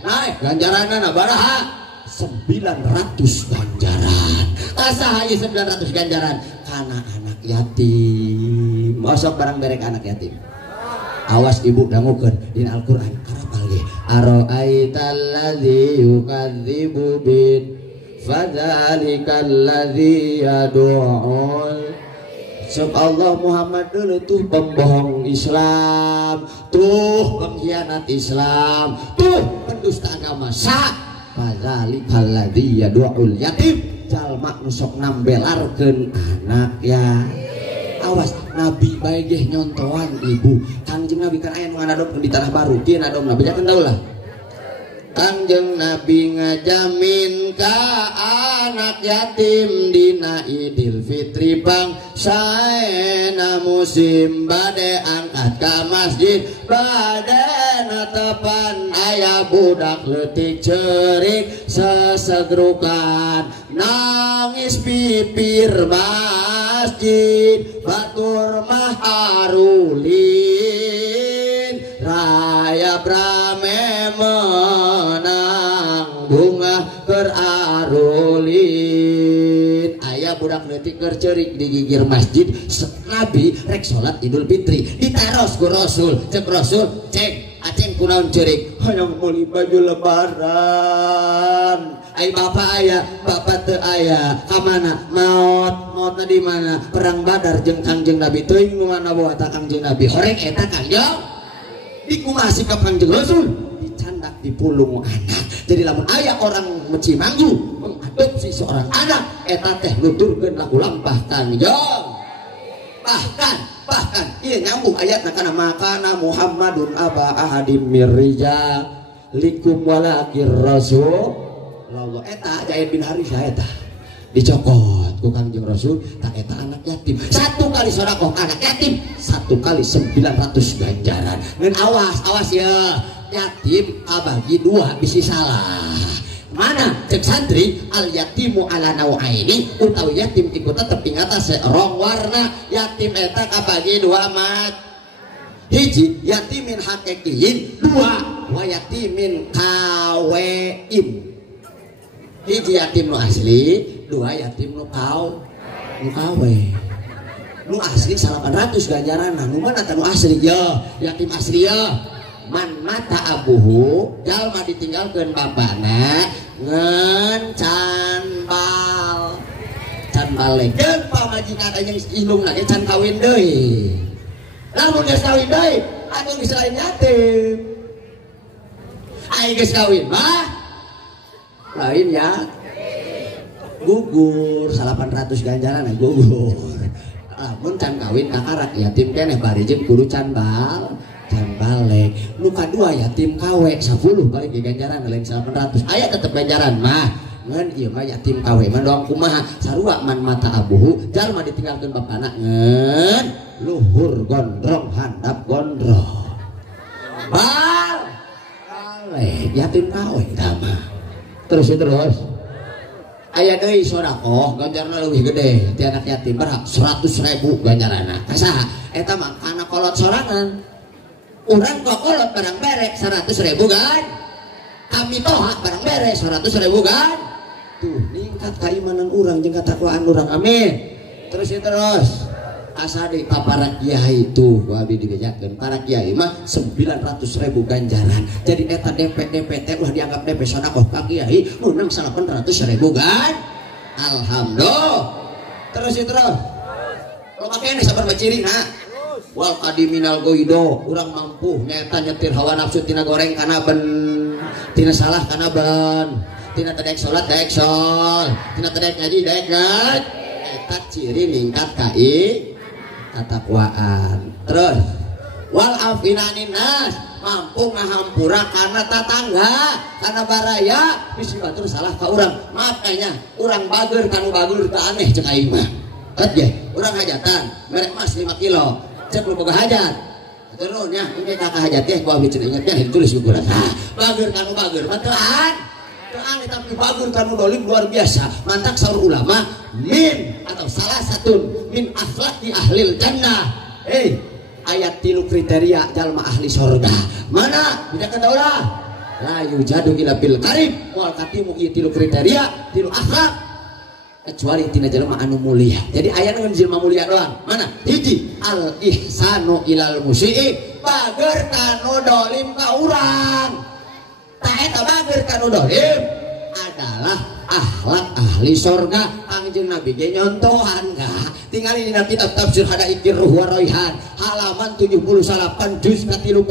naik ganjaranana baraha 900 ganjaran. Kasaha ieu 900 ganjaran kana anak yatim. Mosok barang berek anak yatim. Awas ibu dangukeun dina Al-Qur'an karapal ge. Ara'aital ladzi yukadzibu bin fadzalikal ladzi yad'ul. Allah Muhammad dulu tuh pembohong Islam, tuh pengkhianat Islam, tuh pendusta agama. Fadzalikal ladzi yad'ul yatim. Jalma nu sok nambelarkeun anak ya. Awas Nabi bae ge nyontoan ibu. Kangjeng Nabi kan aya nu ngadopkeun di tanah baru. Kieu nadom Nabi jangan tahu lah. Kangjeng Nabi ngajamin ka anak yatim dina Idul Fitri bangsaena musim bade angkat ka masjid bade natepan aya budak leutik ceurik sesegrukan nangis pipir masjid batur maharulin raya brame menang bunga kerarulin aya budak leutik keur ceurik di gigir masjid Nabi rek salat Idul Fitri ditaros ku Rasul cek Rasul cek aceng kunaon ceurik hayang meuli baju lebaran ai bapak aya bapak teu aya ka mana maot di mana perang Badar jeung Kangjeng Nabi teuing nu mana bawa ta Kangjeng Nabi horeng eta Kangjeng dikumasi ka Kangjeng Rasul dicandak di pulung anak. Jadi lamun aya orang Cimanggu mengadopsi seorang anak eta teh nuturkeun lagu lampah Kangjeng. Bahkan ieu nyambung ayatna kana makana Muhammadun aba ahadim mirrijal likum walakir rasul. Allah eta Zaid bin Harithah eta dicokot ku Kangjeng Rasul tak eta anak yatim. Satu kali sedekah anak yatim, satu kali 900 ganjaran. Dan awas ya. Yatim abagi dua bisi salah. Mana cek santri al yatimu ala nau'aini utawi yatim iku tetep ing atas rong warna. Yatim eta kabagi dua mat. Hiji yatimin hakikiyin, dua wa yatimin kaweim. Hiji yatim nu asli, dua yatim nu kawe. Nu asli 800 ganjaran, nu mana nu asli ya, yatim asli ya. Man mata abuhu, jalma ditinggalkeun bapana ngeun can balekeun pamajikan anjeun indungna ge can kawin deui. Lamun geus kawin deui, atuh geus lain yatim. Ai geus kawin mah lain ya gugur 800 ganjaran gugur. Lamun can kawin kakarak yatim keneh bari jeung kudu can balik. Nu kadua yatim kawe 10 balik ke ganjaran lain 800. Aya tetep ganjaran mah. Ngeun ieu mah yatim kawe mah doang kumaha sarua man mata abuhu jalma ditinggalkeun bapana ngeun luhur gondrong handap gondrong. Balik yatim kawe tah mah. Terus aya deui sedekah ganjarna leuwih gede ti anak yatim berapa 100.000 ganjaranna. Kasaha eta mah kana kolot sorangan. Urang kokolot barang berek 100.000 kan. Kami toha barang berek 100.000 kan. Tuh ningkat keimanan urang jeung katakwaan urang. Amin. Terus asa di para kiai itu abi dibejakeun para kiai mah 900.000 ganjaran. Jadi eta DP teh ulah dianggap DP sedekah ka kiai menang 800.000 kan. Alhamdulillah. Terus lo makanya sabar bacirina wal qadiminal goido urang mampu nyata nyetir hawa nafsu tina goreng kana ben tina salah kana ben tina tedek salat daek sol tina tedek ngaji daek ngat eta ciri ningkat katakwaan. Terus wal afinanin nas mampu ngahampura kana tatangga kana baraya bisi batur salah ka urang maaf kayaknya urang bager kanu bager teu aneh cek aing mah ge urang hajatan merek mas 5 kilo cek lu boga hajat terusnya ini kakak hajat teh ku abi cenah ingetnya ditulis ukuran bager kanu bager mah teu Doang tapi bagus kan dolim luar biasa. Mantap saur ulama min atau salah satu min akhlaqi ahlil jannah. Ayat tilu kriteria jalma ahli sorga. Mana? Tidak kata ulah. La yujadu ila bil karib wal katimu ieu tilu kriteria, tilu akhlak. Kecuali tina jelema anu mulia. Jadi aya nu jelema mulia doang. Mana? Hiji al ihsanu ilal musii, bager kanu dolim ka urang. Tah eta bager kanu dolim adalah akhlak ahli sorga. Kangjeng Nabi ge nyontohan ka. Tingali dina kitab tafsir Hadaikir Ruh wa Raihan halaman 78 juz ka 30.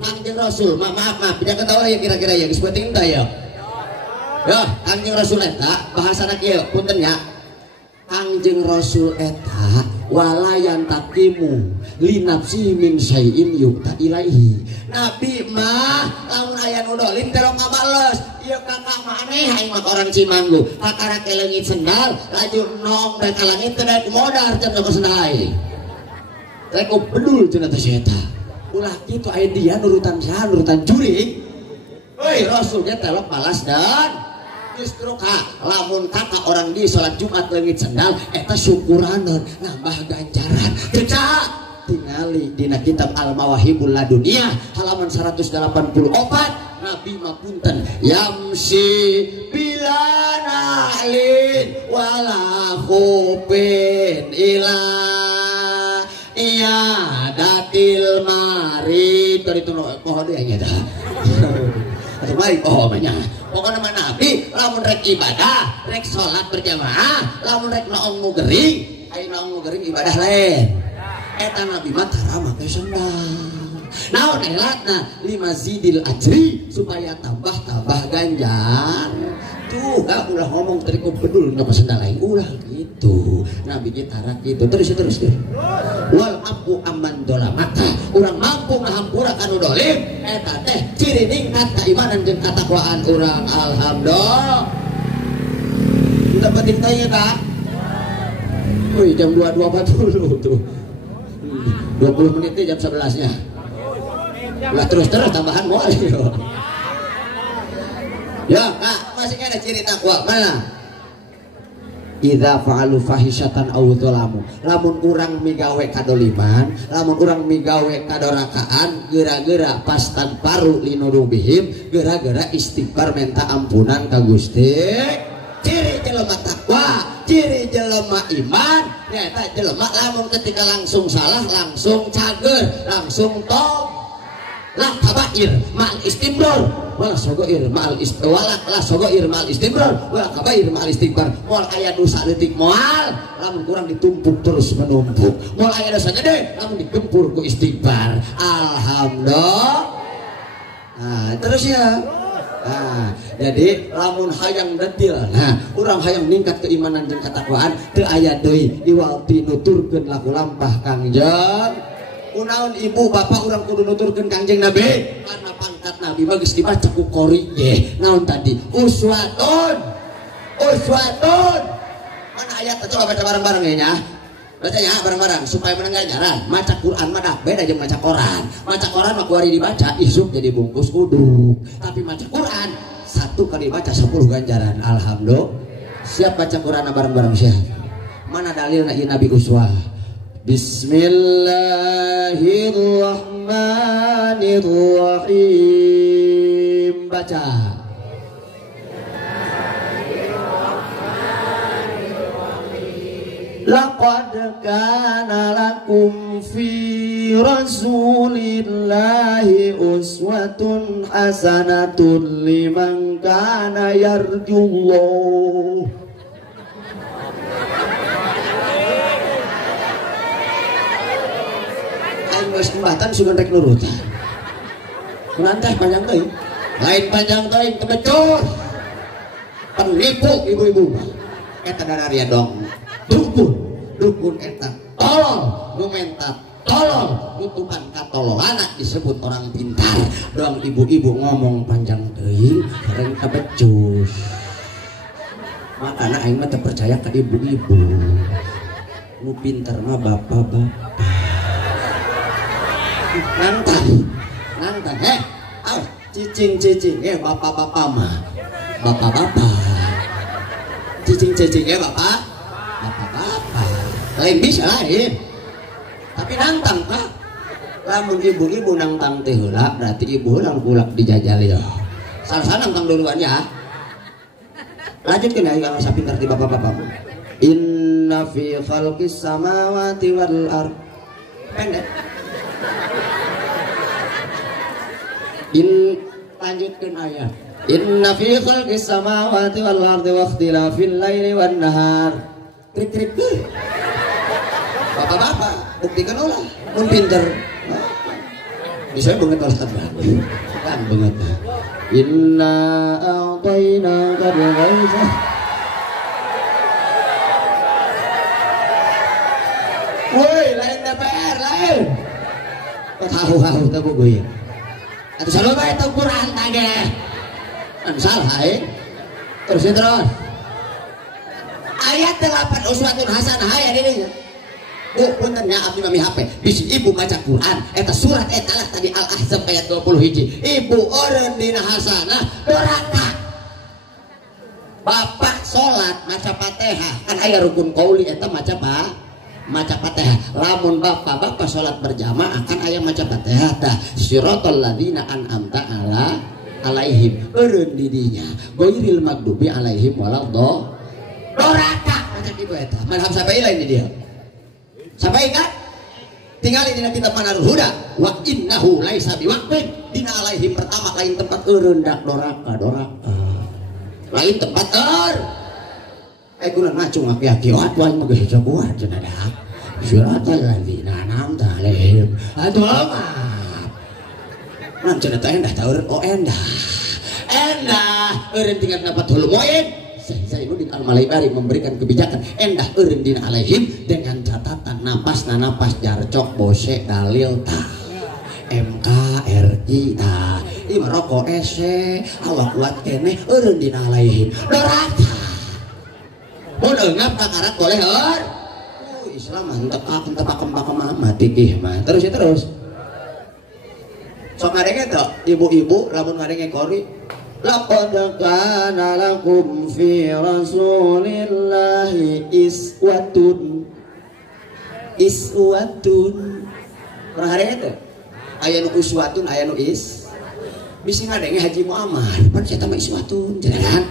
Kangjeng Rasul maaf tidak ketawa ya kira-kira ya geus penting tah ya. Ya, Kangjeng Rasul eta bahasana kieu punten nya. Kangjeng Rasul eta walayan takimu li nafsi min syai'in yu'ta ilaihi. Nabi mah lamun aya nu dolim teu ngabales. Ieu kakak maneh aing mah orang Cimanggu. Kakara ke leungit sendal laju nong dan ka langit teu daek modar cenah ka sendal aing. Rek bedul cenah teh eta. Ulah kitu aya dia nurutan saha nurutan jurig. Euy Rasulnya telok balas dan justru lamun kakak orang di sholat Jumat leungit sendal eta syukuraneun nambah ganjaran. Cecak tingali dina kitab Al Mawahibul Laduniyah halaman 184 Nabi mapunten yamsi bila nahlin wala khupin ila iya datil mari tadi itu pohon dia nya atau baik pohonnya pokoknya nama Nabi lamun rek ibadah rek sholat berjamaah lamun rek naong nu gering ayo naong nu gering ibadah lain eta Nabi mah tara make sendal naon elatna limazidil ajri supaya tambah ganjar tuh gak ulah ngomong tadi kok bedul nyok sendal lain ulah gitu Nabi kita gitu terus deh wal apu aman dolamaka urang mampu ngahampura kanu dolim eta teh ciri ningkat keimanan jeung katakwaan urang alhamdulillah kita penting tanya kak wih jam 22.40 tuh 20 menit jam 11 nya lah terus tambahan mual ya kak masih ada ciri takwa mana idza fa'alu fahisyatan aw dzalamu lamun urang migawe kadoliman lamun urang migawe kadorakaan geura-geura pas tanparu linurubihim geura-geura istighfar minta ampunan ka Gusti ciri jelema takwa ciri jelema iman nyata jelema lamun ketika langsung salah langsung cager langsung tobat lah kabair ma'al istimrar wala sogoir ma'al istiwala lah sogoir ma'al istimrar wala kabair ma'al istighfar moal aya dosa leutik moal lamun kurang ditumpuk terus menumpuk moal aya dosa gede lamun digempur ku istighfar alhamdulillah. Nah terus ya jadi lamun hayang detil urang hayang ningkat keimanan jeung katakwaan teu aya deui iwalti nuturkeun laku lampah Kangjeng kunaon ibu bapak urang kudu nuturkeun Kangjeng Nabi karena pangkat Nabi bagus dibaca ku qori ge naon tadi uswatun mana ayat coba baca bareng-bareng ya nya baca ya bareng-bareng supaya menang ganjaran maca Quran mah dah beda jeung maca Quran mah kuari dibaca isuk jadi bungkus uduk tapi maca Quran satu kali baca 10 ganjaran alhamdulillah siap baca Quran bareng-bareng siap mana dalilna ieu Nabi uswah Bismillahirrahmanirrahim baca laqad kana lakum fi rasulillahi uswatun hasanatun liman kana yarjullah geus kembatan sugan rek nurutan kurang teh panjang teuing lain panjang teuing kebecor penipu ibu-ibu eta dararia dong dukun eta tolol nu menta tolol nutupan katololana disebut orang pintar doang ibu-ibu ngomong panjang teuing reng kebecus makana aing mah teu percaya ka ibu-ibu nu pintar mah bapak-bapak nantang cicing bapak-bapak mah bapak-bapak cicing-cicingnya bapak-bapak lain bisa lain tapi nantang pak lamun ibu-ibu nantang teh heula berarti ibu heula kulak dijajal ya salah nantang duluan ya lanjutkan ya kalau sapi ngerti bapak-bapak inna fi khalqis samawati wal ard pendek lanjutkan ayat inna fi khalqis samawati wal ardi wa ikhtilafil laili wan nahar trik bapak-bapak buktikan ulah mun pinter bisa banget malah kan banget inna a'tayna qad ghaisa woi lain DPR lain tahu tahu gue atau selalu baik tahu Quran tadi salah terus ayat 8 uswatun hasanah ayat ini puntennya abdi mami HP bisi ibu maca Quran eta surat eta lah tadi Al-Ahzab ayat 20 hiji ibu eureun dina hasanah doraka bapak salat maca Fatihah kan aya rukun qauli eta maca Fatihah lamun bapak salat berjamaah kan aya maca Fatihah tah siratal ladzina an'amta alaihim eureun di dinya ghairil maghdubi alaihim waladdallin doraka maca kitu eta madhab sampai lain di dia sampai kan tinggal di kitab Manarul Huda wa innahu laisa biwaqtin dina alaihim pertama lain tempat eureun dak doraka lain tempat kurang ngacung aki-aki wae mah geus jagoan cenah dak siratal ladzina an'amta alaihim atuh maaf nan cenah teh endah teureun endah eureun tinggal dapat hulu moen Zainuddin Al-Malaybari memberikan kebijakan endah eureun dina alaihim dengan catatan napas jarcok bose dalil ta MKRI ta ieu rokok ese awak kuat keneh eureun dina alaihim doraka mun eungap kakarat boleh Islam mantep pakem mah tikih mah terus sok ngadenge teh ibu-ibu lamun ngadenge kori laqad kana lakum fi rasulillahi iswatun pernah ada itu aya nu uswatun aya nu bisi ngadenge Haji Muhammad pan saya tambah iswatun jangan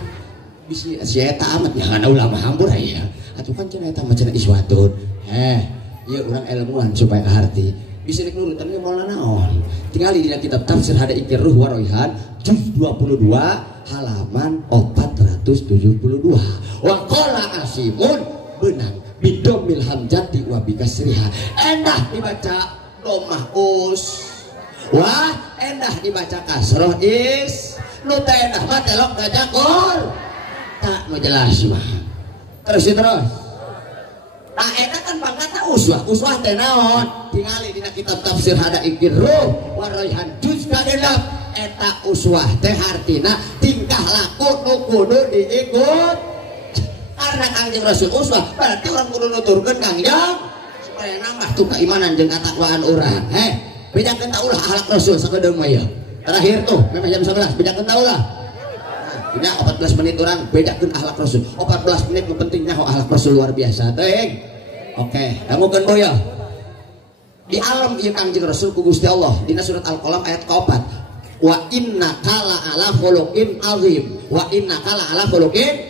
bisi saya tamat jangan ulama hampur aya atuh kan cenah eta mah cenah iswatun ieu urang ilmuwan supaya kaharti bisa dikelurutan ke maulana naon tinggal di kitab tafsir hada ikir ruh waroihan juz 22 halaman 472 wa qala asimun benang bidomil hamzati wa bikasriha endah dibaca domah wah endah dibaca kasroh nu teh endah mah telok ngajagol tak mau jelas mah terus nah eta kan pangkatna uswah teh naon tingali dina kitab tafsir hada ikir ruh waroihan juz kagenep eta uswah teh artina tingkah laku nu kudu diikut karena Kangjeng Rasul uswah berarti orang kudu nuturkeun Kangjeng supaya nambah tuh keimanan jeung katakwaan urang bedakeun taulah akhlak Rasul sakedeung mah ya terakhir tuh memang jam 11 bedakeun taulah Dina 14 menit orang bedakeun akhlak Rasul 14 menit pentingnya akhlak Rasul luar biasa teh oke kamu kan boya di alam ieu Kangjeng Rasul ku Gusti Allah dina surat Al-Qalam ayat ke-4 wa innaka la ala khuluqin azim wa innaka la ala khuluqin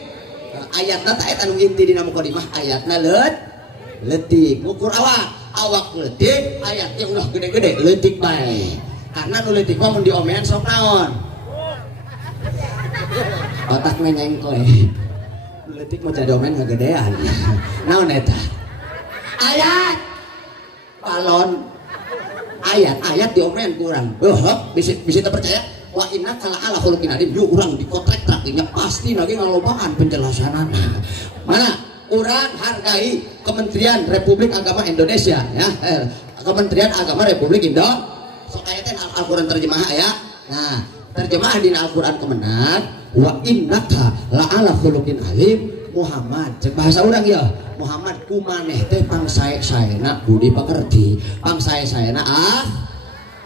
ayatna ta eta anu inti dina mukadimah ayatna leutik ngukur awak leutik ayatnya ulah gede-gede leutik bae karena nu leutik mah mun diomean sok naon otaknya nyengkle leutik mah jadi omen ngagedean naon eta ayat balon ayat diomen kurang bisa terpercaya wa inna kala ala khuluqin adim yuk urang dikotrek trakinya pasti lagi ngalobaan penjelasanana mana urang hargai Kementerian Republik Agama Indonesia ya Kementerian Agama Republik Indonesia sok ayatnya Al-Quran terjemah ya nah terjemahan di Al-Quran kemenang wa innaka la ala khuluqin alim Muhammad cek bahasa orang ya Muhammad kumaneh teh pangsae-saena budi pakerti pangsae-saena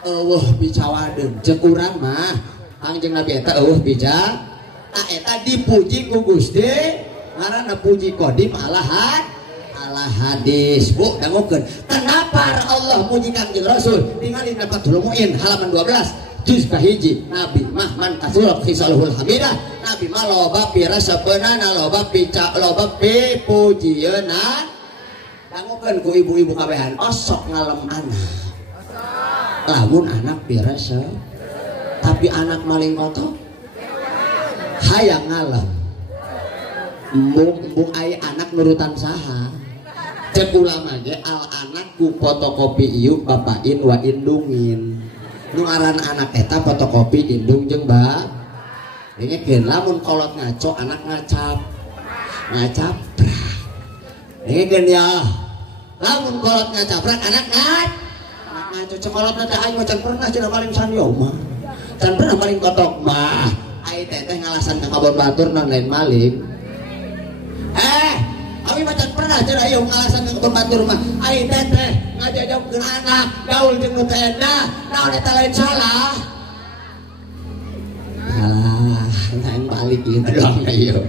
eueuh bicawadeun cek urang mah Kangjeng Nabi eta eueuh eta dipuji ku Gusti ngaranna puji kodim ala hadis. Bu dangukeun kenapa Allah muji Kangjeng Rasul ningali Fathul Muin halaman 12 juz kahiji. Nabi mah man kasulak khisalul hamidah, Nabi mah loba pi resepeunana, loba pi pujieuna. Dangukeun ku ibu-ibu kabehan osok ngalem anak. Lamun anak pi resep tapi anak maling kotor hayang ngalem. Embung aya anak nurutan saha cek ulama ge al anak ku fotokopi ieu bapain wa indungin. Nu ngaran anak eta fotokopi indung jeung ba dengekeun lamun kolot ngaco anak ngacap dengekeun ya lamun kolot ngacaprak anak ngaco cekolot teh aing macan pernah cenah maling sanyo mah can pernah maling kotok mah ai teh ngalasan ka kabon batur nang lain maling. Kami macan pernah cenah aya ngalasan ka kabon batur mah ai teh ngajajaukeun anak gaul jeung nu teh enda naon eta lain salah. Nang balik ieu doang ieu.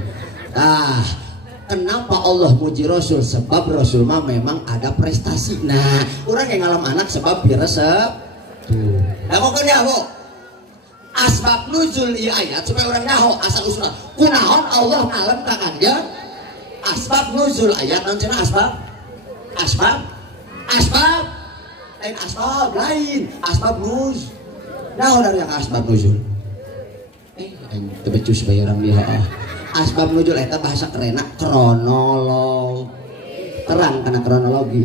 Kenapa Allah muji Rasul? Sebab Rasul mah memang ada prestasi. Nah, urang yang ngalam anak sebab diresep. Tuh. Dangukeun ya, Bu. Asbab nuzul ieu ayat supaya orang nyaho asal usulna. Kunaon Allah ngalem ka Kangjeng? Asbab nuzul ayat naon cenah asbab? Lain asbab lain. Asbab nuz. Naon dari yang asbab nuzul? Teu becus bae urang dia. Asbab nuzul eta bahasa kerenna kronolog. Terang kana kronologi.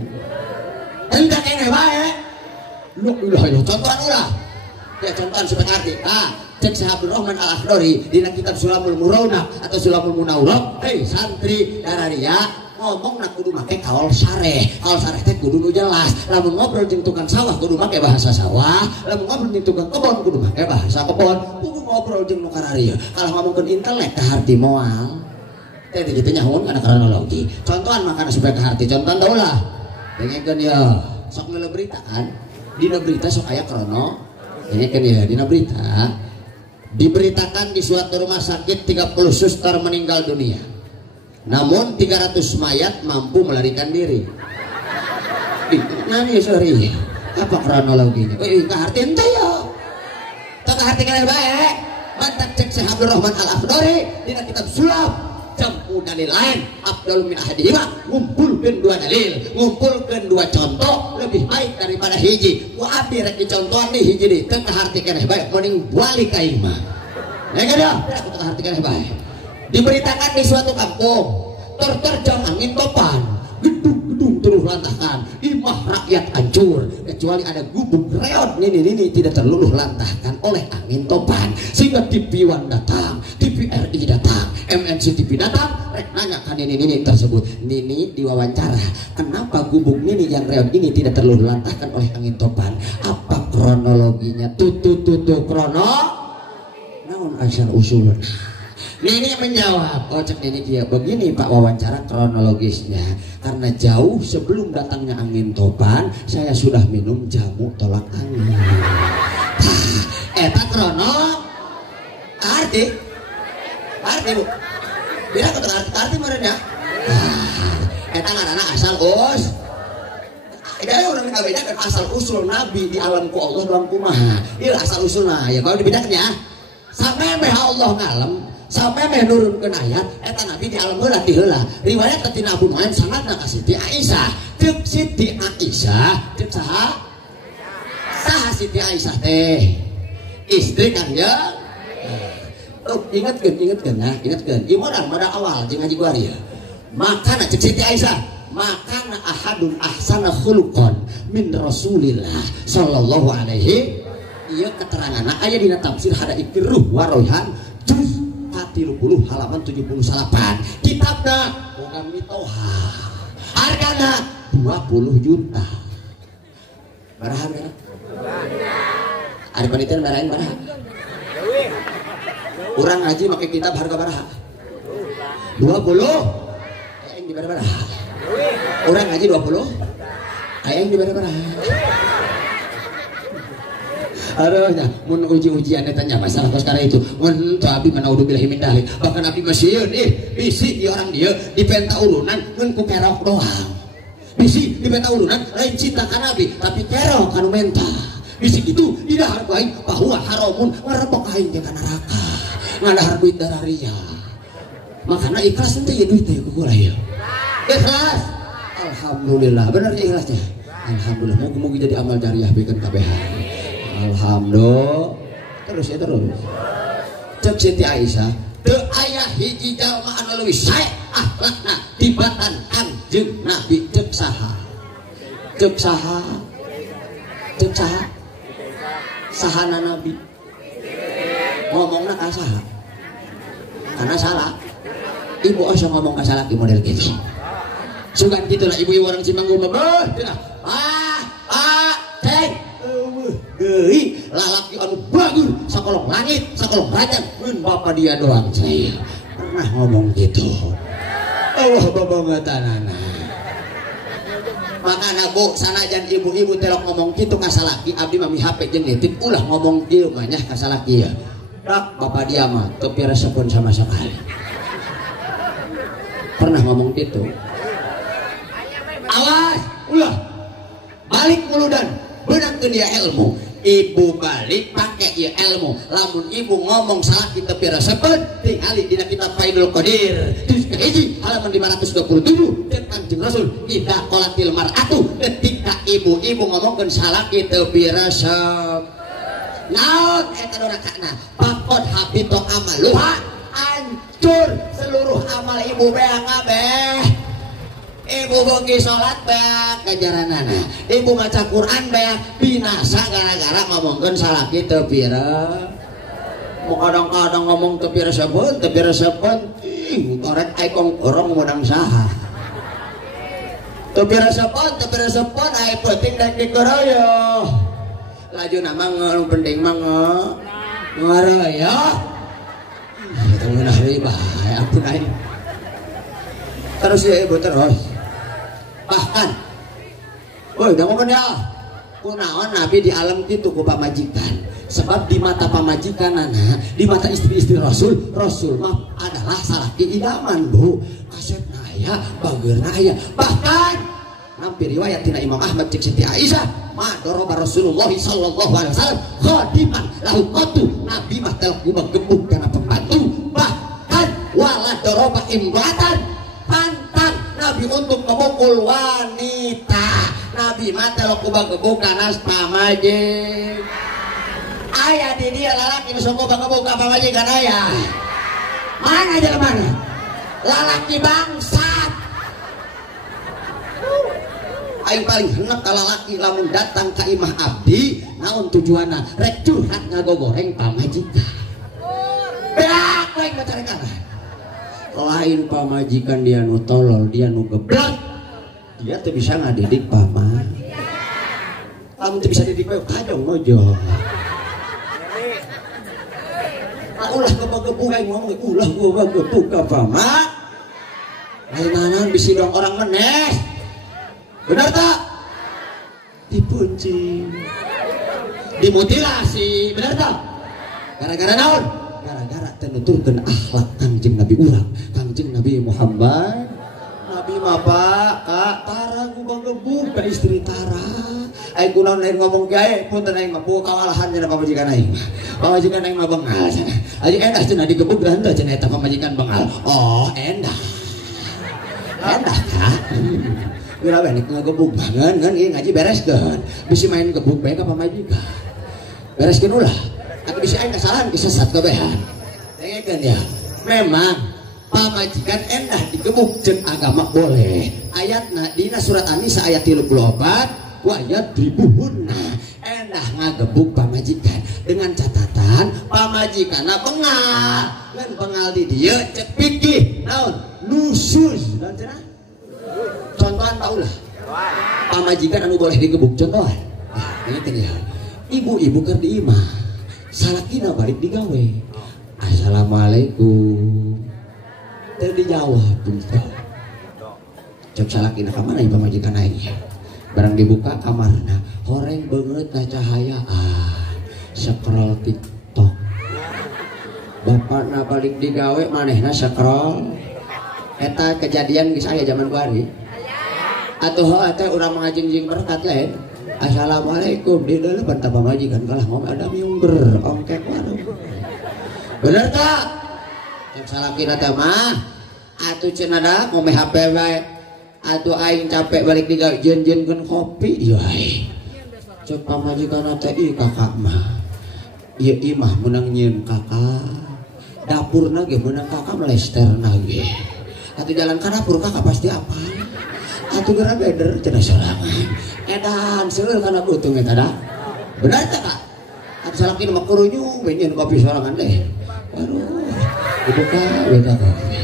Entah kene bae. Lu contohan ulah. Ya contohan supaya ngerti. Cek Sahabul Rahman Al-Akhdari dina kitab Sulamul Murawna atau Sulamul Munawwar. Santri dararia ngomong nak kudu make kaol sareh. Kaol sareh teh kudu nu jelas. Lamun ngobrol jeung tukang sawah kudu make bahasa sawah. Lamun ngobrol jeung tukang kebon kudu make bahasa kebon. Kudu ngobrol jeung nu kararieu. Kalau ngomongkeun intelek ka harti moal. Teh dikitu nyahoun kana kronologi. Contohan makana supaya ka harti. Contohan tah ulah. Dengekeun ya. Sok meuleuh berita kan. Dina berita sok aya krono. Dengekeun ya dina berita. Diberitakan di suatu rumah sakit 30 suster meninggal dunia. Namun 300 mayat mampu melarikan diri. Nani sorry. Apa kronologinya? Kaharti ente ya. Tak kaharti kalian baik. Mantap cek Sahabul Rahman Al-Akhdari dina kitab Sulam. Jampu dalil lain afdal min ahadihima, ngumpulkeun dua dalil, ngumpulkeun dua contoh lebih baik daripada hiji. Ku abdi rek dicontohan di hiji deui teu kaharti keneh bae mending balik ka ieu mah. Nek ada teu kaharti keneh bae. Diberitakan di suatu kampung terterjang angin topan, gedung-gedung terus lantahkan, imah rakyat hancur kecuali ada gubuk reot ini tidak terluluh lantahkan oleh angin topan sehingga TV One datang, TVRI datang, MNC TV datang, rek nanyakan ini tersebut. Nini diwawancara, kenapa gubuk Nini yang reot ini tidak terluluh lantahkan oleh angin topan? Apa kronologinya? Tutu krono, naon asal usul. Nini menjawab, cek Nini dia begini Pak wawancara kronologisnya. Karena jauh sebelum datangnya angin topan, saya sudah minum jamu tolak angin. Eta krono, arti bu. Bila kata arti merenya. Eta ngaranna asal us. Ada orang yang bedakan asal usul Nabi di alamku Allah dalam kumaha. Ieu asal usulna ya kalau dibedakan ya. Sampai Allah ngalem. Sampai menurunkan ayat eta Nabi di alam heula ti heula. Riwayat tina Abu Nuaim sanadna ka Siti Aisyah. Ceuk Siti Aisyah, ceuk saha? Saha Siti Aisyah teh? Istri kan ya? Ingatkeun nah, ingatkeun. Ieu mada awal jeung ngaji guari ya. Makana ceuk Siti Aisyah, makana ahadun ahsana khuluqan min Rasulillah sallallahu alaihi. Ieu keteranganna aya dina tafsir Hadaikir Ruh wa Raihan juz 30 halaman 78. Kitabna boga mitoha. Hargana 20 juta. Baraha mena? Ari panitia barahain baraha. Urang ngaji make kitab harga baraha? 20. Aing di baraha. Urang ngaji 20. Aing di baraha. Aduhnya mun uji-ujian tanya masalah kos karena itu mun tu abi mana udah bilahi min dalik bahkan abi masieun bisi ieu orang dia dipenta urunan mun ku kerok doang bisi dipenta urunan lain cinta ka nabi tapi kerok kanu menta bisi kitu didahar ku aing bahwa haramun ngarebok aing teh ka neraka ngadahar duit dararia makana ikhlas teh ya duit teh ku kulah ya ikhlas alhamdulillah bener ikhlasnya alhamdulillah mugi-mugi jadi amal jariah bikeun kabehan alhamdulillah terus ya terus cek Siti Aisyah teu aya hiji jalma anu leuwih sae akhlakna tibatan Kangjeng Nabi cek saha sahana Nabi ngomongna ka saha karena salah ibu asa ngomong ka salaki model gitu sugan kitu lah ibu-ibu orang Cimanggu mah ceng geuih lalaki anu bagus sakolong langit sakolong rajan mun bapa dia doang saya pernah ngomong gitu Allah babangatanana makana bu sanajan ibu-ibu telok ngomong gitu ka salaki abdi mah HP jeung nitip ulah ngomong kieu mah nya ka salaki ya dak bapa dia mah teu piresepun sama sekali pernah ngomong gitu awas ulah balik muludan beunang teu dia ilmu ibu balik pakai ya ilmu lamun ibu ngomong salah kita piresepun tingali dina kitab Faidul Qadir hiji halaman 527 dan Kanjeng Rasul idza qalatil mar'atu ketika ibu-ibu ngomongkeun salah kita piresep naon eta dorakana pakot habito amaluha hancur seluruh amal ibu beak kabeh ibu bogi sholat beak kajaranana ibu maca Quran beak binasa gara-gara ngomongkeun salah kitu pira mau kadang-kadang ngomong teu piresepun korek aikong orang modang saha teu piresepun ai penting dek dikeroyoh laju nama ngelu penting mah ngeroyoh itu ngeunah riba ampun aing terus ya ibu terus bahkan woi udah ngomong ya kunaon Nabi di alam itu ku pamajikan sebab di mata pamajikan anak di mata istri-istri Rasul mah adalah salaki idaman bu kasep naya bager naya bahkan nampir riwayat tina Imam Ahmad cek Siti Aisyah madoroba Rasulullah sallallahu alaihi wasallam khadiman lahu qatu Nabi mah telak gebuk kana pembantu bahkan wala doroba imratan pantang Nabi untuk memukul wanita Nabi mata lo kubang kebuka nas pamajik ayah di dia lalaki bisa kubang kebuka pamajik kan ayah mana aja kemana lalaki bangsat aing paling hendak ka lalaki lamun datang ka imah abdi naon tujuanna rek curhat ngagogoreng pamajikan beak baik macarekan lain pamajikan dia nu tolol dia nu geblek dia tuh bisa ngadidik paman kamu tuh bisa didik bae kajong mojo ulah gebuk-gebuk aing ngomong ulah gebuk ka paman lain nanan bisi dong orang meneh benar tak dipunci dimutilasi benar tak gara-gara naon gara-gara tenuturkeun akhlak Kangjeng Nabi urang Kangjeng Nabi Muhammad Nabi mah pak kak tara gubang gebuk ka istri tara aing kunaon lain ngomong kiai punten aing mah kawalahan cenah pamajikan aing mah bengal aji endah cenah digebuk dan teu cenah eta pamajikan bengal oh endah kak Wira benek ngagebuk banget kan ieu ngaji bereskeun bisi main gebuk bae ka pamajikan bereskeun ulah aku bisa aing kesalahan kesesat kabehan dengekeun ya memang pamajikan endah digebuk jeung agama boleh ayatna dina surat An-Nisa ayat 34 wa yadribuhunna endah ngagebuk pamajikan dengan catatan pamajikanna bengal dan bengal di dieu cek pikih naon nusus naon cenah contohan taulah pamajikan anu boleh digebuk contohan dengekeun ya ibu-ibu keur di imah salakina balik digawe assalamualaikum teu dijawab tuh cek salakina ka mana pamajikan aing barang dibuka kamarna horeng beungeut cahayaan scroll TikTok. Bapakna balik digawe manehna scroll. Eta kejadian geus aya zaman bari. Atuh teh urang mangajingjing berkat lain. Assalamualaikum di dalam bantah pamajikan kalah ngomong ada miungger ongkek warung. Bener tak? Yang salah kira teh mah atuh cenah ngomeh HP wae. Atuh aing capek balik digawe jen-jenkeun kopi ieu aing. Cek pamajikan teh ieu kakak mah. Ieu imah meunang nyieun kakak. Dapurna ge meunang kakak melesterna ge. Atuh jalan ka dapur kakak pasti apa? Atuh geura beder cenah sorangan. Edan seueur kana butung eta da. Benar tak Kak? Atuh salaki mah kurunyung benyeun kopi sorangan deh. Aduh. Dibuka beda kopi.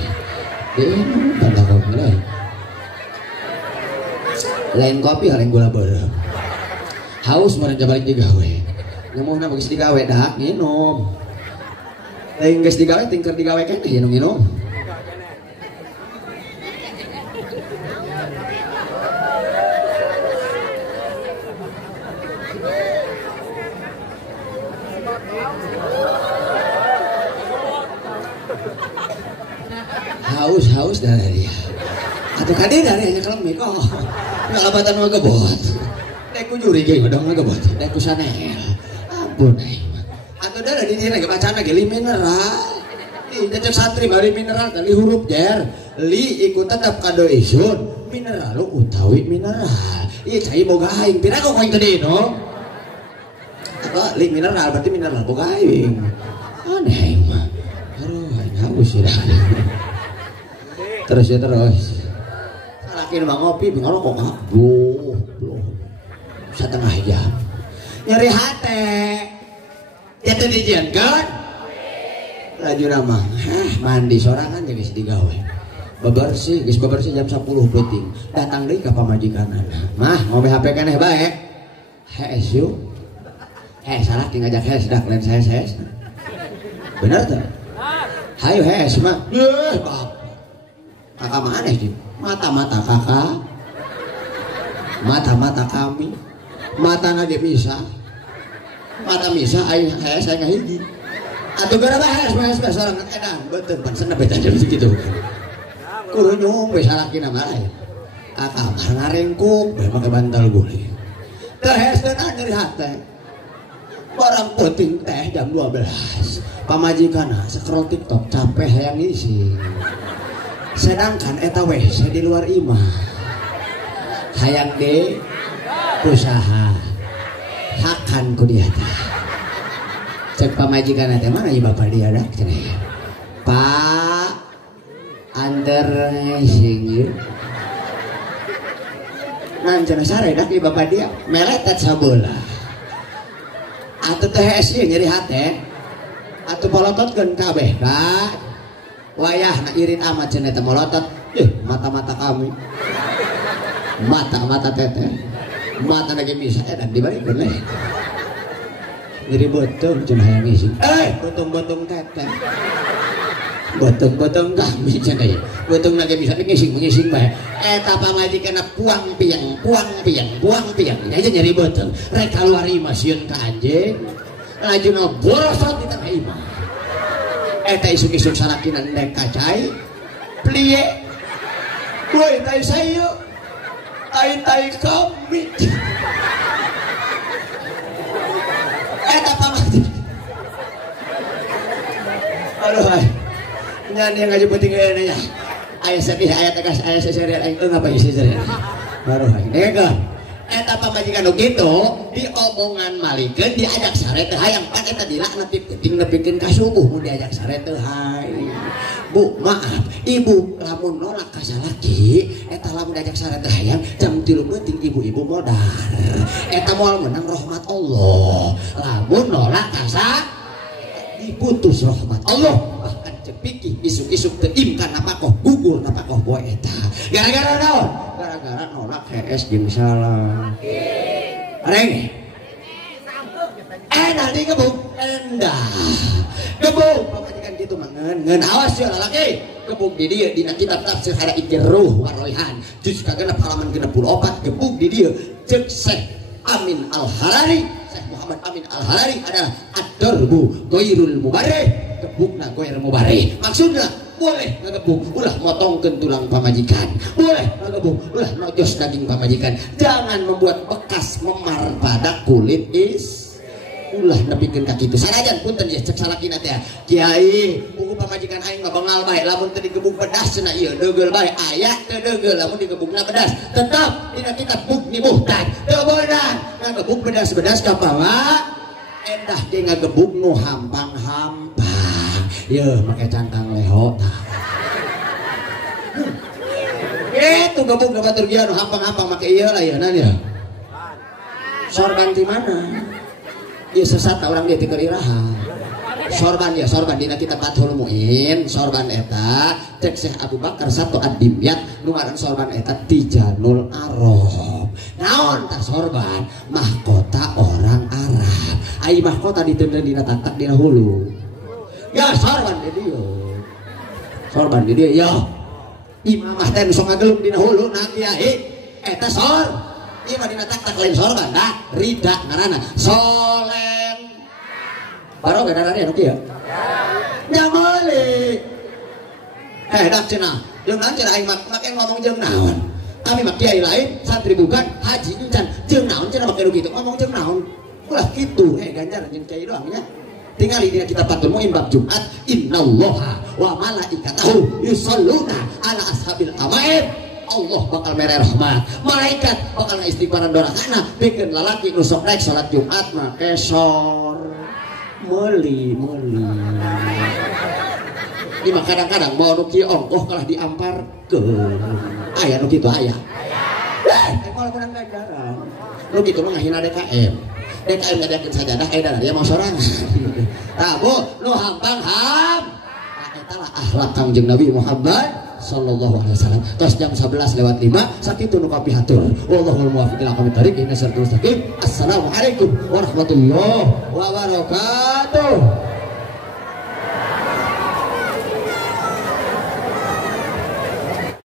Beda kopi lain. Lain kopi lain gula beureuh. Haus meureun balik digawe. Ngeumuhna geus digawe dah minum. Lain geus digawe tingker digawe keneh minum. Haus dari dia. Atuh kade dari hanya kelemik oh. Ngalabatan mah gebot. Dek ku juri ge udang mah gebot. Dek ku sanel. Ampun aing. Atuh da di dina ge bacana ge li mineral. Ih da santri bari mineral kali huruf jer. Li ikut tetap kado isun. Mineral utawi mineral. Ieu cai boga aing. Pira kok aing tadi no? Apa li mineral berarti mineral boga aing. Aneh aing mah. Aduh aing haus sudah. Terus ya terus laki mah ngopi ngerokok kok belum setengah jam nyeri hati itu dijiankan laju nama mandi sorangan jadi digawe bebersih geus bebersih jam 10 penting datang deui ka pamajikanana mah ngopi HP keneh bae hees yuk salah ngajak hees dah lain saya bener tuh hayu hees mah kakak mana sih? Mata-mata kakak, mata-mata kami, mata nggak bisa, mata bisa, saya nggak hiji. Atau berapa hayas salah ngekedang, betul pansen beda jam segitu. Kurunyung bisa laki nama lain. Kakak mah ngarengkuk, pakai bantal gue. Terhes dan dari hati. Barang penting teh jam 12. Pamajikan scroll TikTok capek hayang isi. Sedangkan eta WC di luar imah hayang de usaha hakan ku dia teh cek pamajikan teh mana ieu bapak dia dah cenah Pak under sing nan cenah sare dah ieu bapak dia meletet sabola atuh teh ieu nyeri hate atuh polototkeun kabeh Kak wayah nak irit amat cenah teh molotot mata-mata kami mata-mata teteh mata lagi bisa dan dibalikeun leh jadi betul cenah hayang isi botong-botong teteh botong-botong kami cenah botong lagi bisa ngising bae eta pamajikanna puang piang aja nyari botol rek kaluar imah sieun ka anjeun lajuna borosot di tengah imah eta isuk-isuk sarakinan dek kacai plie woi tai saya tai kami eta pamati aduh ay nyanyi yang ngaji penting nya aya sedih aya tegas aya seserian aing teu ngapa isi seserian baru ay nega eta pamajikan kitu diomongan malikeun diajak sare teh hayang pan eta dilakna penting nepikeun ka subuh mun diajak sare teh hay Bu maaf ibu lamun nolak ka salaki eta lamun diajak sare teh hayang jam 3 penting ibu-ibu modar eta moal menang rahmat Allah lamun nolak ka diputus rahmat Allah bahkan cepiki isuk-isuk teu imkan napakoh gugur napakoh boe eta gara-gara naon gara-gara nolak HS jeung salah areng nanti gebuk endah gebuk pamajikan gitu mah ngeun awas ya lalaki gebuk di dieu dina kitab tafsir hara ikruh waroihan juz kagenep halaman 64 gebuk di dieu ceuk Syekh Amin Al-Harari Syekh Muhammad Amin Al-Harari adalah ad-darbu ghairul mubarrih, gebukna goir mubarrih. Maksudnya boleh ngagebuk ulah motongkeun tulang pamajikan, boleh ngagebuk ulah nojos daging pamajikan, jangan membuat bekas memar pada kulit ulah nepikeun ka kitu. Sanajan punten ya cek salakina teh Kiai buku pamajikan aing mah bengal bae lamun teu digebuk pedas cenah ieu deugel bae aya teu deugel lamun digebukna pedas tetap dina kitab bukni muhtad teu beunang ngagebuk pedas-pedas ka bawa endah ge ngagebuk nu hampang-hampang yeuh make cangkang leho tah itu gebuk batur dia nu hampang-hampang make ieu lah ya nanya sorban di mana ieu sesat orang dia tikeur iraha sorban ya sorban dina kitab Fathul Muin sorban eta cek Syekh Abu Bakar satu ad-Dimyat nu ngaran sorban eta Tijanul Arab naon tah sorban mahkota orang Arab ai mahkota diteundeun dina tatak dina hulu ya sorban di dieu sorban di dieu ya imamah teh nu sok ngagelung dina hulu na kiai eta sor ieu mah dina tatak lain sorban dah rida ngaranna soleng baru gak ada anu kieu nya meuli dak cenah jeung naon cenah aing make ngomong jeung naon kami mah kiai lain santri bukan haji encan jeung naon cenah make kitu ngomong jeung naon ulah kitu ganjar jeung kiai doang nya tinggali dina kitab Fathul Muin bab Jumat innallaha wa malaikatahu yusholluna ala ashabil amair Allah bakal mere rahmat malaikat bakal istighfaran doaana pikeun lalaki nu sok naik salat Jumat make sor meuli ini mah kadang-kadang mau nu kieu ongkoh kalah diamparkeun aya nu kitu aya kalau kurang ganjaran nu kitu mah ngahina DKM ngadakeun sajadah edan dia mau sorangan tah bu nu hampang-ham eta lah akhlak Kangjeng Nabi Muhammad sallallahu alaihi wasallam. Tos jam 11:05 sakitu nu kapihatur. Wallahul muwaffiq ila aqwamit thariq. Assalamualaikum warahmatullahi wabarakatuh.